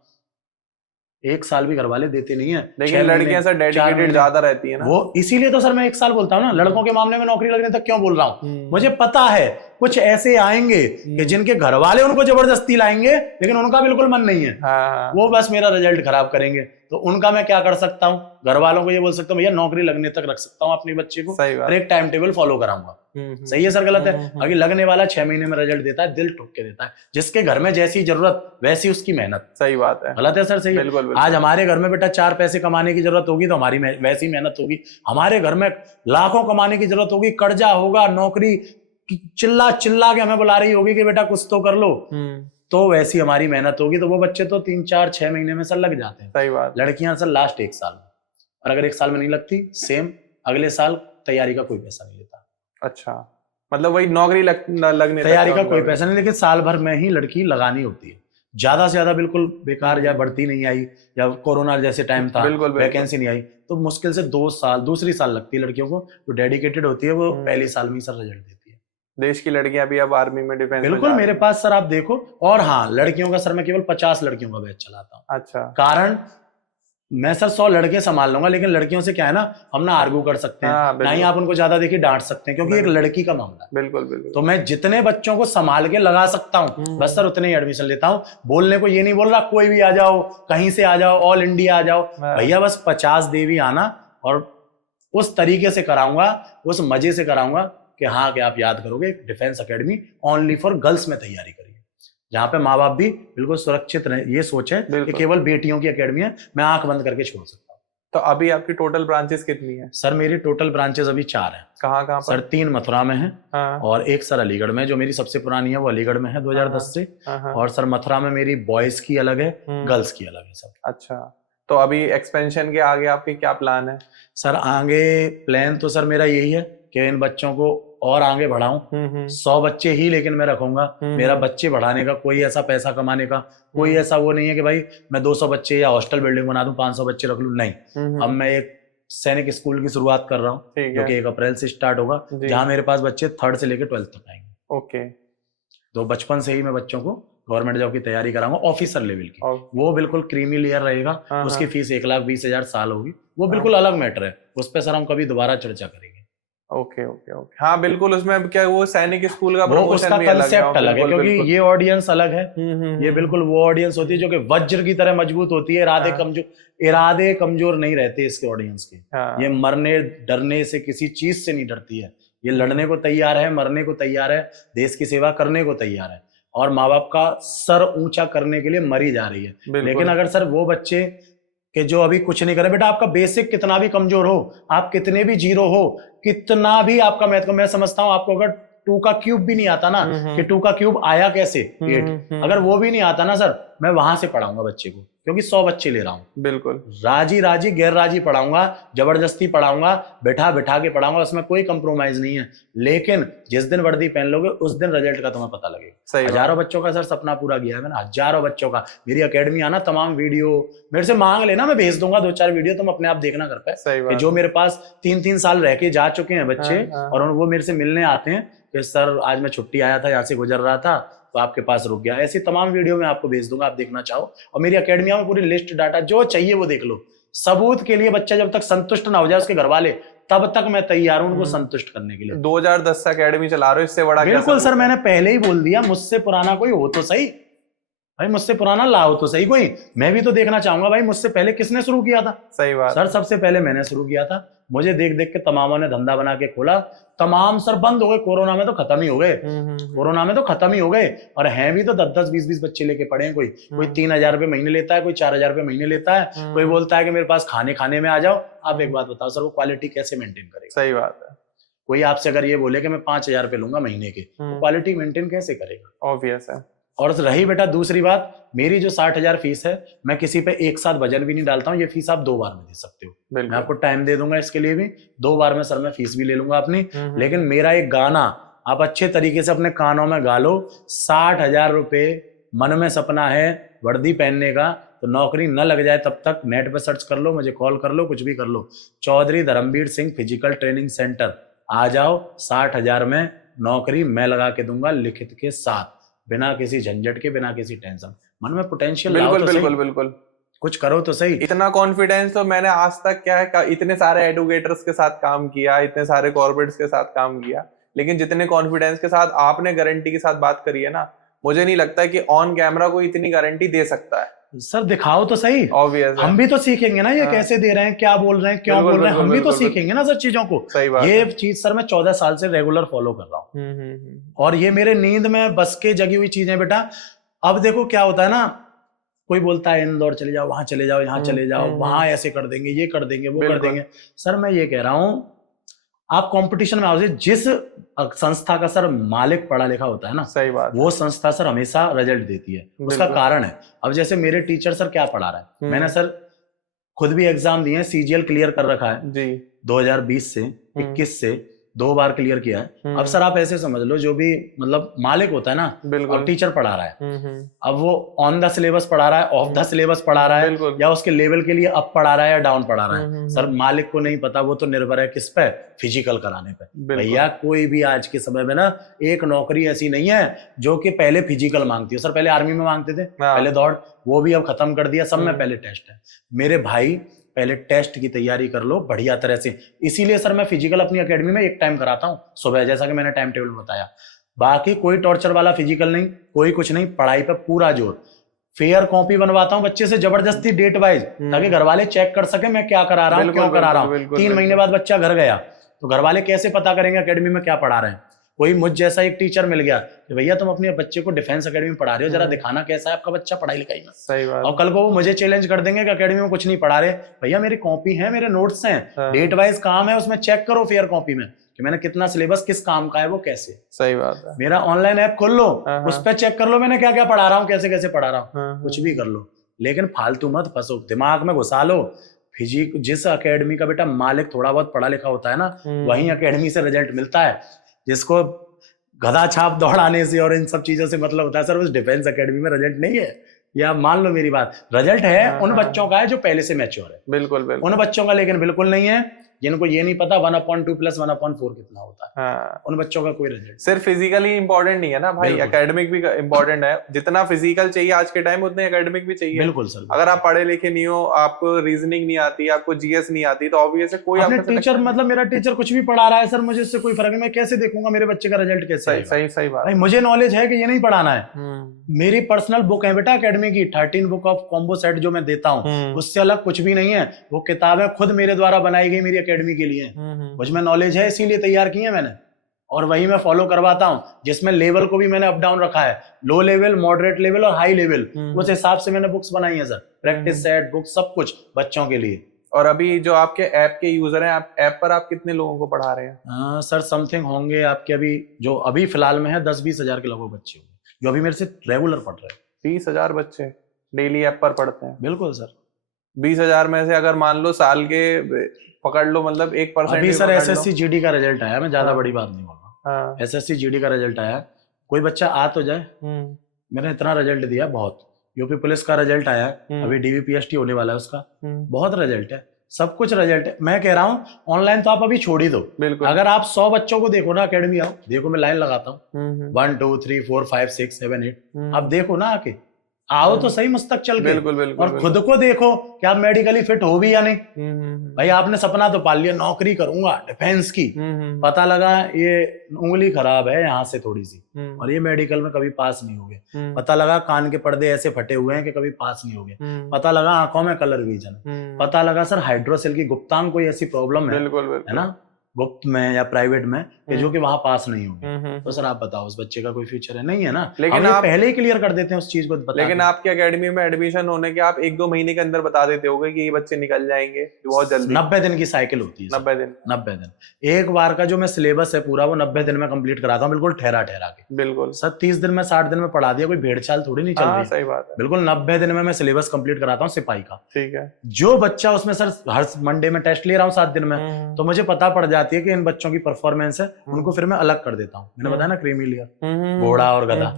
1 साल भी घर वाले देते नहीं है, लेकिन लड़कियां सर डेडिकेटेड ज्यादा रहती है ना, वो इसीलिए तो सर मैं 1 साल बोलता हूँ ना। लड़कों के मामले में नौकरी लगने तक क्यों बोल रहा हूँ, मुझे पता है कुछ ऐसे आएंगे कि जिनके घर वाले उनको जबरदस्ती लाएंगे, लेकिन उनका बिल्कुल मन नहीं है, वो बस मेरा रिजल्ट खराब करेंगे। तो उनका मैं क्या कर सकता हूँ, घर वालों को ये बोल सकता हूँ भैया नौकरी लगने तक रख सकता हूँ अपने बच्चे को, और एक टाइम टेबल फॉलो कराऊंगा। सही है सर, गलत है? अभी लगने वाला 6 महीने में रिजल्ट देता है, दिल ठोक के देता है, जिसके घर में जैसी जरूरत वैसी उसकी मेहनत। सही बात है, गलत है सर? सही है। बिल्कुल। आज हमारे घर में बेटा 4 पैसे कमाने की जरूरत होगी तो हमारी वैसी मेहनत होगी। हमारे घर में लाखों कमाने की जरूरत होगी, कर्जा होगा, नौकरी चिल्ला चिल्ला के हमें बुला रही होगी कि बेटा कुछ तो कर लो, तो वैसी हमारी मेहनत होगी। तो वो बच्चे तो 3, 4, 6 महीने में सर लग जाते हैं। सही बात। लड़कियां सर लास्ट 1 साल में, और अगर 1 साल में नहीं लगती, सेम अगले साल तैयारी का कोई पैसा नहीं लेता। अच्छा, मतलब वही नौकरी लगने तैयारी का कोई पैसा नहीं, लेकिन साल भर में ही लड़की लगानी होती है। ज्यादा से ज्यादा बिल्कुल बेकार, या बढ़ती नहीं आई, या कोरोना जैसे टाइम था वैकेंसी नहीं आई, तो मुश्किल से 2 साल, दूसरी साल लगती है लड़कियों को। जो डेडिकेटेड होती है वो पहली साल में ही सर रिजल्ट देती है। देश की लड़कियां भी अब आर्मी में, डिफेंस बिल्कुल में मेरे पास सर आप देखो। और हाँ, लड़कियों का सर मैं केवल 50 लड़कियों का बैच चलाता हूँ। अच्छा। कारण मैं सर 100 लड़के संभाल लूंगा, लेकिन लड़कियों से क्या है ना, हम ना आर्ग्यू कर सकते हैं, ना ही आप उनको ज्यादा देखिए डांट सकते हैं, क्योंकि एक लड़की का मामला है। बिल्कुल बिल्कुल। तो मैं जितने बच्चों को संभाल के लगा सकता हूँ बस सर उतने ही एडमिशन लेता हूँ। बोलने को ये नहीं बोल रहा कोई भी आ जाओ, कहीं से आ जाओ, ऑल इंडिया आ जाओ, भैया बस 50 देवी आना, और उस तरीके से कराऊंगा, उस मजे से कराऊंगा कि हाँ कि आप याद करोगे, defence academy only for girls में तैयारी करिए, जहां पे माँ बाप भी बिल्कुल सुरक्षित रहे, ये सोचे कि केवल बेटियों की अकेडमी है, मैं आंख बंद करके छोड़ सकता हूँ। तो अभी आपकी टोटल ब्रांचेस कितनी है? सर मेरी टोटल ब्रांचेस अभी 4 हैं। कहाँ सर 3 मथुरा में है, और एक सर अलीगढ़ में, जो मेरी सबसे पुरानी है वो अलीगढ़ में है 2010 से, और सर मथुरा में मेरी बॉयज की अलग है, गर्ल्स की अलग है सब। अच्छा, तो अभी एक्सपेंशन के आगे आपके क्या प्लान है? सर आगे प्लान तो सर मेरा यही है कि इन बच्चों को और आगे बढ़ाऊं, 100 बच्चे ही लेकिन मैं रखूंगा। मेरा बच्चे बढ़ाने का कोई ऐसा, पैसा कमाने का कोई ऐसा वो नहीं है कि भाई मैं 200 बच्चे या हॉस्टल बिल्डिंग बना दूं 500 बच्चे रख लूं, नहीं। अब मैं एक सैनिक स्कूल की शुरुआत कर रहा हूँ, जो कि 1 अप्रैल से स्टार्ट होगा, जहां मेरे पास बच्चे 3rd से लेकर 12th तक आएंगे। ओके। तो बचपन से ही मैं बच्चों को गवर्नमेंट जॉब की तैयारी कराऊंगा ऑफिसर लेवल की। वो बिल्कुल क्रीमी लेयर रहेगा, उसकी फीस 1,20,000 साल होगी, वो बिल्कुल अलग मैटर है, उस पर सर हम कभी दोबारा चर्चा करेंगे। ओके ओके ओके, हाँ बिल्कुल। उसमें क्या वो सैनिक स्कूल का उसका कंसेप्ट अलग है, क्योंकि ये ऑडियंस अलग है। ये बिल्कुल वो ऑडियंस होती है जो कि वज्र की तरह मजबूत होती है, इरादे कमजोर नहीं रहते इसके ऑडियंस के। ये मरने डरने से किसी चीज से नहीं डरती है, ये लड़ने को तैयार है, मरने को तैयार है, देश की सेवा करने को तैयार है, और माँ बाप का सर ऊंचा करने के लिए मरी जा रही है। लेकिन अगर सर वो बच्चे कि जो अभी कुछ नहीं करे, बेटा आपका बेसिक कितना भी कमजोर हो, आप कितने भी जीरो हो, कितना भी आपका मैथ को, मैं समझता हूं आपको अगर 2 का क्यूब भी नहीं आता ना, कि 2 का क्यूब आया कैसे 8, अगर वो भी नहीं आता ना सर, मैं वहां से पढ़ाऊंगा बच्चे को, क्योंकि 100 बच्चे ले रहा हूँ। बिल्कुल राजी राजी गैर राजी पढ़ाऊंगा, जबरदस्ती पढ़ाऊंगा, बैठा बैठा के पढ़ाऊंगा, उसमें कोई कंप्रोमाइज नहीं है। लेकिन जिस दिन वर्दी पहन लोगे उस दिन रिजल्ट का तुम्हें पता लगेगा। हजारों बच्चों का सर सपना पूरा किया है मैंने, हजारों बच्चों का। मेरी अकेडमी आना, तमाम वीडियो मेरे से मांग लेना, मैं भेज दूंगा 2-4 वीडियो, तुम अपने आप देखना कर पाए। जो मेरे पास 3-3 साल रह के जा चुके हैं बच्चे, और वो मेरे से मिलने आते हैं कि सर आज मैं छुट्टी आया था, यहाँ से गुजर रहा था तो आपके पास रुक गया। ऐसी तमाम वीडियो मैं आपको भेज दूंगा, आप देखना चाहो। और मेरी अकेडमिया में पूरी लिस्ट डाटा जो चाहिए वो देख लो। सबूत के लिए बच्चा जब तक संतुष्ट ना हो जाए उसके घर वाले, तब तक मैं तैयार हूं उनको संतुष्ट करने के लिए। 2010 से अकेडमी चला रहे हो, इससे बड़ा बिल्कुल सर, मैंने पहले ही बोल दिया, मुझसे पुराना कोई हो तो सही भाई, मुझसे पुराना लाओ तो सही कोई। मैं भी तो देखना चाहूंगा भाई मुझसे पहले किसने शुरू किया था। सही बात सर, सबसे पहले मैंने शुरू किया था, मुझे देख देख के तमामों ने धंधा बना के खोला। तमाम सर बंद हो गए, कोरोना में तो खत्म ही हो गए, कोरोना में तो खत्म ही हो गए। और हैं भी तो 10-10, 20-20 बच्चे लेके पढ़े हैं। कोई 3,000 रुपए महीने लेता है, कोई 4,000 रुपए महीने लेता है, कोई बोलता है कि मेरे पास खाने में आ जाओ। आप एक बात बताओ सर, वो क्वालिटी कैसे मेंटेन करेगा? सही बात है। कोई आपसे अगर ये बोले कि मैं 5,000 रुपए लूंगा महीने के, तो क्वालिटी मेंटेन कैसे करेगा? ऑब्वियस है। और रही बेटा दूसरी बात, मेरी जो 60,000 फीस है, मैं किसी पे एक साथ वजन भी नहीं डालता हूँ। ये फीस आप 2 बार में दे सकते हो, मैं आपको टाइम दे दूंगा इसके लिए भी। 2 बार में सर मैं फीस भी ले लूंगा अपनी। लेकिन मेरा एक गाना आप अच्छे तरीके से अपने कानों में गा लो, 60,000 रुपए मन में सपना है वर्दी पहनने का, तो नौकरी न लग जाए तब तक नेट पे सर्च कर लो, मुझे कॉल कर लो, कुछ भी कर लो। Chaudhary Dharamvir Singh physical training centre आ जाओ, 60,000 में नौकरी मैं लगा के दूंगा, लिखित के साथ, बिना किसी झंझट के, बिना किसी टेंशन। मन में पोटेंशियल लाओ तो बिल्कुल बिल्कुल, कुछ करो तो सही। इतना कॉन्फिडेंस तो मैंने आज तक क्या है, इतने सारे एडुकेटर्स के साथ काम किया, इतने सारे कॉर्पोरेट्स के साथ काम किया, लेकिन जितने कॉन्फिडेंस के साथ आपने गारंटी के साथ बात करी है ना, मुझे नहीं लगता कि ऑन कैमरा कोई इतनी गारंटी दे सकता है। सर दिखाओ तो सही, ऑब्वियस हम भी तो सीखेंगे ना, ये कैसे दे रहे हैं, क्या बोल रहे हैं, क्यों बोल रहे हैं, हम भी तो सीखेंगे ना सर चीजों को। सही बात। ये चीज सर मैं 14 साल से रेगुलर फॉलो कर रहा हूँ, और ये मेरे नींद में बस के जगी हुई चीजें बेटा। अब देखो क्या होता है ना, कोई बोलता है इंदौर चले जाओ, वहां चले जाओ, यहाँ चले जाओ, वहां ऐसे कर देंगे, ये कर देंगे, वो कर देंगे। सर मैं ये कह रहा हूँ, आप कंपटीशन में आओ, जिस संस्था का सर मालिक पढ़ा लिखा होता है ना, सही बात, वो संस्था सर हमेशा रिजल्ट देती है। उसका कारण है, अब जैसे मेरे टीचर सर क्या पढ़ा रहा है, मैंने सर खुद भी एग्जाम दिए, CGL क्लियर कर रखा है जी, 2020 से 21 से 2 बार क्लियर किया है। अब सर आप ऐसे समझ लो, जो भी मतलब मालिक होता है ना, अब टीचर पढ़ा रहा है, अब वो ऑन द सिलेबस पढ़ा रहा है, ऑफ द सिलेबस पढ़ा रहा है, या उसके लेवल के लिए अप पढ़ा रहा है या डाउन पढ़ा रहा है, सर मालिक को नहीं पता। वो तो निर्भर है किस पे, फिजिकल कराने पे। भैया कोई भी आज के समय में ना, एक नौकरी ऐसी नहीं है जो कि पहले फिजिकल मांगती है। सर पहले आर्मी में मांगते थे, पहले दौड़, वो भी अब खत्म कर दिया, सब में पहले टेस्ट है। मेरे भाई पहले टेस्ट की तैयारी कर लो बढ़िया तरह से। इसीलिए सर मैं फिजिकल अपनी एकेडमी में एक टाइम कराता हूँ सुबह, जैसा कि मैंने टाइम टेबल बताया। बाकी कोई टॉर्चर वाला फिजिकल नहीं, कोई कुछ नहीं, पढ़ाई पे पूरा जोर। फेयर कॉपी बनवाता हूँ बच्चे से जबरदस्ती डेट वाइज, ताकि घर वाले चेक कर सके मैं क्या करा रहा हूँ, क्यों करा रहा हूँ। 3 महीने बाद बच्चा घर गया तो घर वाले कैसे पता करेंगे एकेडमी में क्या पढ़ा रहे हैं। कोई मुझ जैसा एक टीचर मिल गया कि भैया तुम अपने बच्चे को डिफेंस एकेडमी में पढ़ा रहे हो, जरा दिखाना कैसा है आपका बच्चा पढ़ाई लिखाई में। सही बात। और कल को वो मुझे चैलेंज कर देंगे कि एकेडमी में कुछ नहीं पढ़ा रहे। भैया मेरी कॉपी है, मेरे नोट्स हैं, डेट वाइज काम है, उसमें चेक करो फेयर कॉपी में कि मैंने कितना सिलेबस किस काम का है, वो कैसे। सही बात है। मेरा ऑनलाइन ऐप खोल लो, उस पर चेक कर लो मैंने क्या क्या पढ़ा रहा हूँ, कैसे कैसे पढ़ा रहा हूँ, कुछ भी कर लो, लेकिन फालतू मत फंसो, दिमाग में घुसा लो। फिजिक जिस एकेडमी का बेटा मालिक थोड़ा बहुत पढ़ा लिखा होता है ना, वही एकेडमी से रिजल्ट मिलता है। जिसको गधा छाप दौड़ाने से और इन सब चीजों से मतलब होता है, सर उस डिफेंस एकेडमी में रिजल्ट नहीं है। या मान लो मेरी बात, रिजल्ट है उन बच्चों का है जो पहले से मैच्योर है, बिल्कुल बिल्कुल, उन बच्चों का लेकिन बिल्कुल नहीं है जिनको ये नहीं पता 1/2 + 1/4 कितना होता है। हाँ। उन बच्चों का कोई रिजल्ट सिर्फ फिजिकली इंपॉर्टेंट नहीं है ना भाई, एकेडमिक भी इंपॉर्टेंट है। जितना फिजिकल चाहिए आज के टाइम उतने एकेडमिक भी चाहिए। बिल्कुल सर। अगर आप पढ़े लिखे नहीं हो, आपको रीजनिंग नहीं आती, आपको जीएस नहीं आती, तो ऑब्वियस है कोई अपने टीचर मतलब मेरा टीचर कुछ भी पढ़ा रहा है सर, मुझे इससे कोई फर्क नहीं, मैं कैसे देखूंगा मेरे बच्चे का रिजल्ट कैसे आएगा। सही बात भाई, मुझे नॉलेज है कि ये नहीं पढ़ाना है। मेरी पर्सनल बुक है बेटा एकेडमी की, 13 बुक ऑफ कॉम्बो सेट जो मैं देता हूँ, उससे अलग कुछ भी नहीं है। वो किताबें खुद मेरे द्वारा बनाई गई मेरी एकेडमी के लिए, मुझमें नॉलेज है इसीलिए तैयार की है मैंने, और वही मैं फॉलो करवाता हूँ। जिसमें लेवल को भी मैंने अप डाउन रखा है, लो लेवल, मॉडरेट लेवल और हाई लेवल, उस हिसाब से मैंने बुक्स बनाई है सर, प्रैक्टिस सेट बुक सब कुछ बच्चों के लिए। और अभी जो आपके ऐप के यूजर हैं, आप ऐप पर आप कितने लोगों को पढ़ा रहे हैं? सर समथिंग होंगे आपके अभी जो अभी फिलहाल में है 10-20 हजार के लगभग बच्चे होंगे जो अभी मेरे से रेगुलर पढ़ रहे हैं। 20,000 बच्चे डेली ऐप पर पढ़ते हैं? बिल्कुल सर। 20,000 में से अगर मान लो साल के पकड़ लो, मतलब 1% अभी सर एसएससी जीडी का रिजल्ट आया, मैं ज्यादा बड़ी बात नहीं बोल रहा, एसएससी जीडी का रिजल्ट आया, कोई बच्चा आ तो जाए, मैंने इतना रिजल्ट दिया बहुत। यूपी पुलिस का रिजल्ट आया, अभी डीवीपीएसटी होने वाला है उसका, बहुत रिजल्ट है, सब कुछ रिजल्ट है। मैं कह रहा हूँ ऑनलाइन तो आप अभी छोड़ ही दो, अगर आप 100 बच्चों को देखो ना अकेडमी आओ, देखो मैं लाइन लगाता हूँ 1 2 3 4 5 6 7 8, आप देखो ना आके, आओ तो सही मस्तक चल के, और खुद को देखो कि आप मेडिकली फिट हो भी या नहीं। भाई आपने सपना तो पाल लिया नौकरी करूंगा डिफेंस की, पता लगा ये उंगली खराब है यहाँ से थोड़ी सी, और ये मेडिकल में कभी पास नहीं हो गए, पता लगा कान के पर्दे ऐसे फटे हुए हैं कि कभी पास नहीं हो गए, पता लगा आंखों में कलर विजन, पता लगा सर हाइड्रोसेल की गुप्तांग कोई ऐसी प्रॉब्लम है ना गुप्त में या प्राइवेट में कि जो कि वहां पास नहीं होगी, तो सर आप बताओ उस बच्चे का कोई फ्यूचर है? नहीं है ना। लेकिन आप पहले ही क्लियर कर देते हैं उस चीज को। लेकिन आपकी एकेडमी में एडमिशन होने के आप 1-2 महीने के अंदर बता देते होगे कि ये बच्चे निकल जाएंगे बहुत जल्दी। 90 दिन की साइकिल होती है। 90 दिन एक बार का जो मैं सिलेबस है पूरा वो 90 दिन में कंप्लीट कराता हूँ, बिल्कुल ठहरा के। बिल्कुल सर 30 दिन में 60 दिन में पढ़ा दिया, कोई भेड़चाल थोड़ी नहीं चल रही। सही बात है। बिल्कुल 90 दिन में मैं सिलेबस कंप्लीट कराता हूँ सिपाही का। ठीक है। जो बच्चा उसमें सर हर मंडे में टेस्ट ले रहा हूँ 7 दिन में, तो मुझे पता पड़ जाती है कि इन बच्चों की परफॉर्मेंस है, उनको फिर मैं अलग कर देता हूँ। मैंने बताया ना क्रीमी लेयर, घोड़ा और गधा,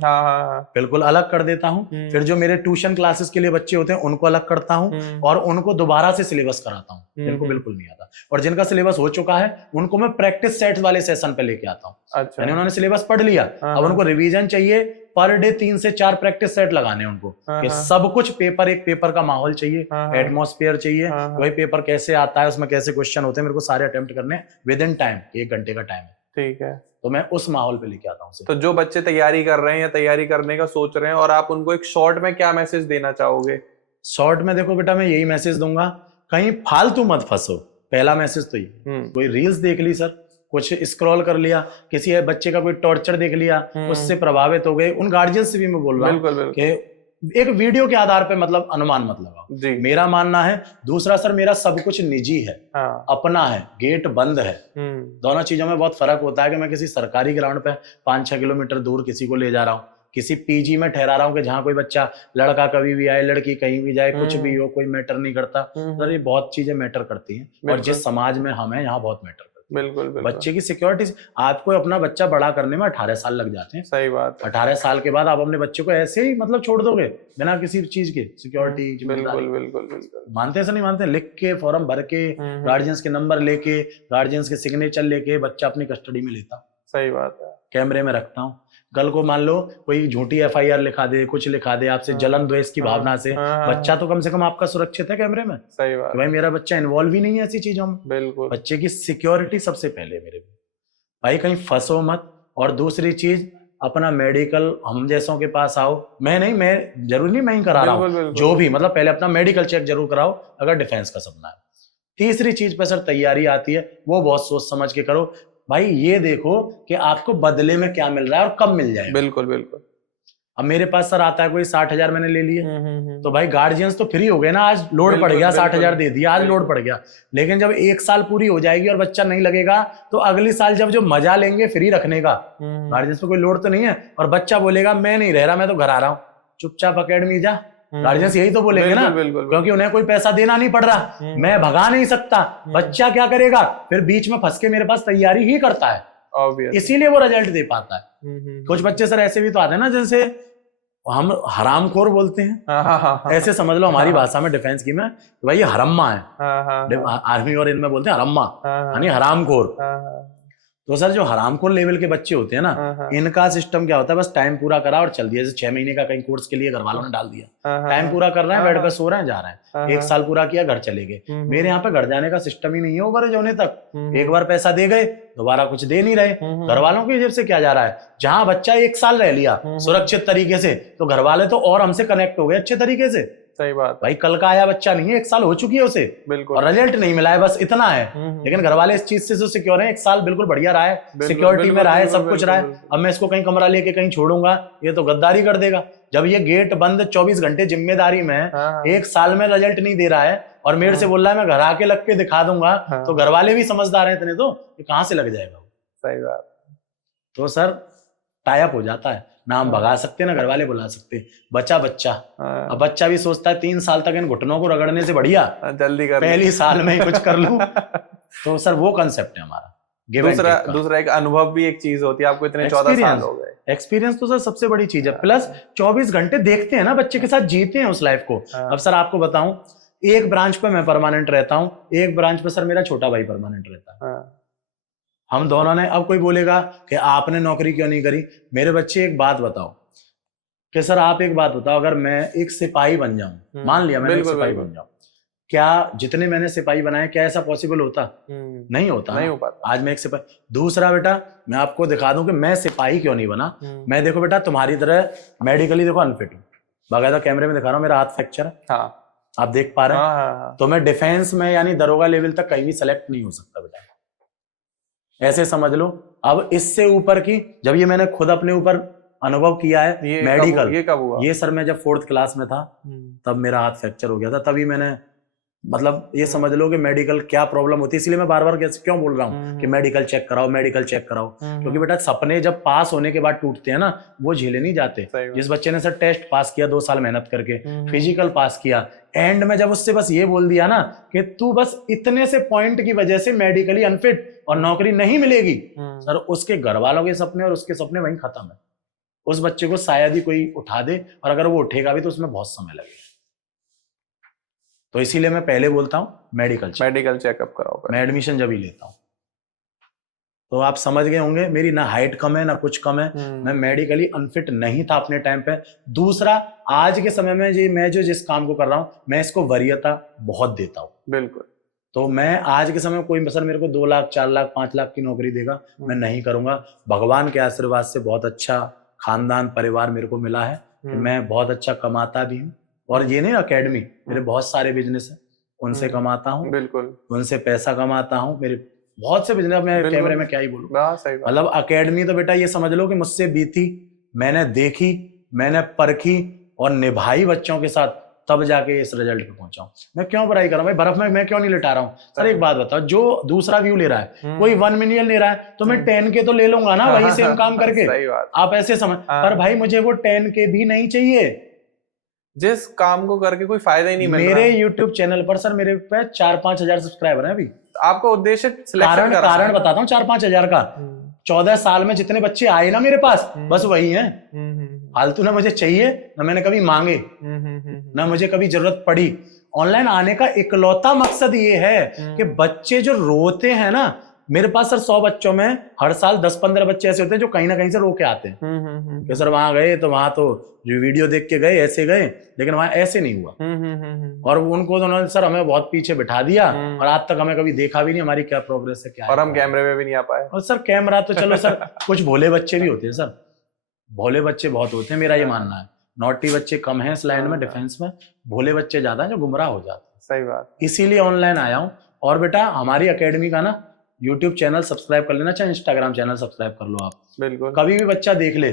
बिल्कुल अलग कर देता हूँ। फिर जो मेरे ट्यूशन क्लासेस के लिए बच्चे होते हैं उनको अलग करता हूँ, और उनको दोबारा से सिलेबस कराता हूँ जिनको बिल्कुल नहीं आता, और जिनका सिलेबस हो चुका है उनको मैं प्रैक्टिस सेट वाले सेशन पे लेके आता हूँ। अच्छा। यानी उन्होंने सिलेबस पढ़ लिया, अब उनको रिवीजन चाहिए, पर डे 3 से 4 प्रैक्टिस सेट लगाने उनको, कि सब कुछ पेपर, एक पेपर का माहौल चाहिए, एटमॉस्फेयर चाहिए, वही पेपर कैसे आता है, उसमें कैसे क्वेश्चन होते हैं, मेरे को सारे अटेम्प्ट करने विद इन टाइम, 1 घंटे का टाइम है। ठीक है। तो मैं उस माहौल पे लेके आता हूँ। तो जो बच्चे तैयारी कर रहे हैं या तैयारी करने का सोच रहे हैं, और आप उनको एक शॉर्ट में क्या मैसेज देना चाहोगे? शॉर्ट में देखो बेटा, मैं यही मैसेज दूंगा, कहीं फालतू मत फंसो। पहला मैसेज तो ये, कोई रील्स देख ली सर, कुछ स्क्रॉल कर लिया, किसी बच्चे का कोई टॉर्चर देख लिया, उससे प्रभावित हो गए, उन गार्जियन से भी मैं बोल रहा हूँ कि एक वीडियो के आधार पे मतलब अनुमान मत लगाओ, मेरा मानना है। दूसरा सर, मेरा सब कुछ निजी है, अपना है, गेट बंद है। दोनों चीजों में बहुत फर्क होता है कि मैं किसी सरकारी ग्राउंड पे 5-6 किलोमीटर दूर किसी को ले जा रहा हूँ, किसी पीजी में ठहरा रहा हूँ कि जहाँ कोई बच्चा, लड़का कभी भी आए, लड़की कहीं भी जाए, कुछ भी हो, कोई मैटर नहीं करता। सर ये बहुत चीजें मैटर करती हैं, और जिस समाज में हम हैं यहाँ बहुत मैटर करती है। बिल्कुल। बच्चे की सिक्योरिटी, आपको अपना बच्चा बड़ा करने में 18 साल लग जाते हैं। सही बात। 18 साल के बाद आप अपने बच्चे को ऐसे ही मतलब छोड़ दोगे बिना किसी चीज के सिक्योरिटी? बिल्कुल। मानते हैं नहीं मानते? लिख के, फॉर्म भर के, गार्जियंस के नंबर लेके, गार्जियंस के सिग्नेचर लेके बच्चा अपनी कस्टडी में लेता हूँ। सही बात है। कैमरे में रखता हूँ। कल को मान लो कोई झूठी FIR लिखा दे, कुछ लिखा दे आपसे, जलन द्वेष की भावना से, बच्चा तो कम से कम आपका सुरक्षित है कैमरे में। सही बात। भाई मेरा बच्चा इन्वॉल्व ही नहीं है ऐसी चीजों में। बिल्कुल। बच्चे की सिक्योरिटी सबसे पहले मेरे भाई, कहीं फंसो मत। और दूसरी चीज, अपना मेडिकल हम जैसों के पास आओ। मैं जरूरी नहीं मैं ही करा रहा हूँ, जो भी मतलब पहले अपना मेडिकल चेक जरूर कराओ अगर डिफेंस का सपना है। तीसरी चीज पे सर तैयारी आती है, वो बहुत सोच समझ के करो भाई। ये देखो कि आपको बदले में क्या मिल रहा है और कब मिल जाएगा। बिल्कुल। अब मेरे पास सर आता है कोई 60,000 मैंने ले लिए, तो भाई गार्जियंस तो फ्री हो गए ना, आज लोड पड़ गया, 60,000 दे दिया, आज लोड पड़ गया। लेकिन जब 1 साल पूरी हो जाएगी और बच्चा नहीं लगेगा, तो अगले साल जब जो मजा लेंगे फ्री रखने का, गार्जियंस पे कोई लोड तो नहीं है, और बच्चा बोलेगा मैं नहीं रह रहा, मैं तो घर आ रहा हूँ, चुपचाप अकेडमी जा। गार्जियंस यही तो बोलेंगे ना, क्योंकि उन्हें कोई पैसा देना नहीं पड़ रहा, मैं भगा नहीं सकता। बच्चा क्या करेगा फिर? बीच में फंस के मेरे पास तैयारी ही करता है, इसीलिए वो रिजल्ट दे पाता है। कुछ बच्चे सर ऐसे भी तो आते हैं ना, जैसे हम हरामखोर बोलते हैं, ऐसे समझ लो हमारी भाषा में डिफेंस की में भाई ये हरम्मा है। आर्मी और इनमें बोलते हैं हरम्मा यानी हरामखोर। तो सर जो हरामखोर लेवल के बच्चे होते हैं ना, इनका सिस्टम क्या होता है, बस टाइम पूरा करा और चल दिया। जैसे 6 महीने का कहीं कोर्स के लिए घर वालों ने डाल दिया, टाइम पूरा कर रहे हैं, बेड पे सो रहे हैं, जा रहे हैं, 1 साल पूरा किया, घर चले गए। मेरे यहाँ पे घर जाने का सिस्टम ही नहीं है ओवर एज होने तक। एक बार पैसा दे गए, दोबारा कुछ दे नहीं रहे। घर वालों की जेब से क्या जा रहा है? जहां बच्चा 1 साल रह लिया सुरक्षित तरीके से, तो घर वाले तो और हमसे कनेक्ट हो गए अच्छे तरीके से। सही बात भाई, कल का आया बच्चा नहीं है, 1 साल हो चुकी है उसे, बिल्कुल, और रिजल्ट नहीं मिला है, बस इतना है। लेकिन घर वाले इस चीज से जो सिक्योर है, 1 साल बिल्कुल बढ़िया रहा है, सिक्योरिटी में रहा है, सब कुछ रहा है। अब मैं इसको कहीं कमरा लेके कहीं छोड़ूंगा, ये तो गद्दारी कर देगा। जब ये गेट बंद 24 घंटे जिम्मेदारी में 1 साल में रिजल्ट नहीं दे रहा है और मेरे से बोल रहा है मैं घर आके लग के दिखा दूंगा, तो घर वाले भी समझदार हैं इतने, तो ये कहां से लग जाएगा? सही बात। तो सर टाई अप हो जाता है ना, हम भगा सकते ना घर वाले बुला सकते। बच्चा अब बच्चा भी सोचता है 3 साल तक इन घुटनों को रगड़ने से बढ़िया जल्दी कर पहली साल में ही कुछ कर लूं। तो सर वो कंसेप्ट है हमारा। दूसरा एक अनुभव भी एक चीज होती है। आपको इतने 14 साल हो गए, एक्सपीरियंस तो सर सबसे बड़ी चीज है। प्लस 24 घंटे देखते हैं ना, बच्चे के साथ जीते हैं उस लाइफ को। अब सर आपको बताऊं, एक ब्रांच पे मैं परमानेंट रहता हूँ, एक ब्रांच पे सर मेरा छोटा भाई परमानेंट रहता है। हम दोनों ने, अब कोई बोलेगा कि आपने नौकरी क्यों नहीं करी? मेरे बच्चे एक बात बताओ कि सर आप एक बात बताओ, अगर मैं एक सिपाही बन जाऊं, मान लिया मैं एक सिपाही बन जाऊं, क्या जितने मैंने सिपाही बनाए क्या ऐसा पॉसिबल होता? नहीं होता, नहीं हो पाता। आज मैं एक सिपाही। दूसरा बेटा, मैं आपको दिखा दूं कि मैं सिपाही क्यों नहीं बना। मैं देखो बेटा तुम्हारी तरह मेडिकली देखो अनफिट हूँ, बाकायदा कैमरे में दिखा रहा हूँ, मेरा हाथ फ्रैक्चर है, आप देख पा रहे हैं। तो मैं डिफेंस में यानी दरोगा लेवल तक कहीं भी सेलेक्ट नहीं हो सकता बेटा, ऐसे समझ लो। अब इससे ऊपर की, जब ये मैंने खुद अपने ऊपर अनुभव किया है मेडिकल, ये कब हुआ? ये सर मैं जब 4th क्लास में था तब मेरा हाथ फ्रैक्चर हो गया था। तभी मैंने, मतलब ये समझ लो कि मेडिकल क्या प्रॉब्लम होती है। इसलिए मैं बार बार क्यों बोल रहा हूँ कि मेडिकल चेक कराओ, मेडिकल चेक कराओ, क्योंकि बेटा सपने जब पास होने के बाद टूटते हैं ना, वो झेले नहीं जाते। जिस बच्चे ने सर टेस्ट पास किया 2 साल मेहनत करके, फिजिकल पास किया, एंड में जब उससे बस ये बोल दिया ना कि तू बस इतने से पॉइंट की वजह से मेडिकली अनफिट और नौकरी नहीं मिलेगी, सर उसके घर वालों के सपने और उसके सपने वहीं खत्म है। उस बच्चे को शायद ही कोई उठा दे, और अगर वो उठेगा भी तो उसमें बहुत समय लगेगा। तो इसीलिए मैं पहले बोलता हूं मेडिकल चेकअप कराओ। मैं एडमिशन जब ही लेता हूं। तो आप समझ गए होंगे, मेरी ना हाइट कम है ना कुछ कम है, मैं मेडिकली अनफिट नहीं था अपने टाइम पे। दूसरा, आज के समय में मैं जो जिस काम को कर रहा हूं, मैं इसको वरीयता बहुत देता हूं। बिल्कुल। तो मैं आज के समय में कोई सर मेरे को 2 लाख 4 लाख 5 लाख की नौकरी देगा, मैं नहीं करूंगा। भगवान के आशीर्वाद से बहुत अच्छा खानदान परिवार मेरे को मिला है कि मैं बहुत अच्छा कमाता भी हूँ। और ये नहीं अकेडमी, मेरे बहुत सारे बिजनेस है, उनसे कमाता हूँ, बिल्कुल उनसे पैसा कमाता हूँ। मेरे बहुत से बिजनेस, मैं कैमरे में क्या ही बोलूँ। मतलब अकेडमी तो बेटा ये समझ लो कि मुझसे बीती, मैंने देखी, मैंने परखी और निभाई बच्चों के साथ, तब जाके इस रिजल्ट पे पहुंचा हूं। मैं क्यों बुराई कर रहा हूँ भाई, बर्फ में मैं क्यों नहीं लिटा रहा हूँ? सर एक बात बताओ, जो दूसरा व्यू ले रहा है, कोई 1 मिलियन ले रहा है, तो मैं 10K तो ले लूंगा ना वही सेम काम करके। आप ऐसे समझ, पर भाई मुझे वो 10K भी नहीं चाहिए जिस काम को करके कोई फायदा ही नहीं मिल रहा। मेरे YouTube चैनल पर सर मेरे पे 4-5 हजार सब्सक्राइबर हैं अभी। आपका उद्देश्य कारण बताता हूँ, 4-5 हजार का। 14 साल में जितने बच्चे आए ना मेरे पास, बस वही हैं। फालतू ना मुझे चाहिए, ना मैंने कभी मांगे, ना मुझे कभी जरूरत पड़ी। ऑनलाइन आने का इकलौता मकसद ये है कि बच्चे जो रोते हैं ना, मेरे पास सर 100 बच्चों में हर साल 10-15 बच्चे ऐसे होते हैं जो कहीं ना कहीं से रो के आते हैं कि सर वहां गए तो वहां तो वीडियो देख के गए, ऐसे गए, लेकिन वहां ऐसे नहीं हुआ। और उनको तो उन्होंने सर हमें बहुत पीछे बिठा दिया और आज तक हमें कभी देखा भी नहीं हमारी क्या प्रोग्रेस है, क्या और हम कैमरे में भी नहीं आ पाए। और सर कैमरा तो चलो सर कुछ भोले बच्चे भी होते हैं सर, भोले बच्चे बहुत होते हैं, मेरा ये मानना है। नॉटी बच्चे कम है इस लाइन में, डिफेंस में भोले बच्चे ज्यादा हैं जो गुमराह हो जाते हैं। सही बात। इसीलिए ऑनलाइन आया हूँ। और बेटा हमारी एकेडमी का ना YouTube चैनल सब्सक्राइब कर लेना, चाहे Instagram चैनल सब्सक्राइब कर लो आप। बिल्कुल। कभी भी बच्चा देख ले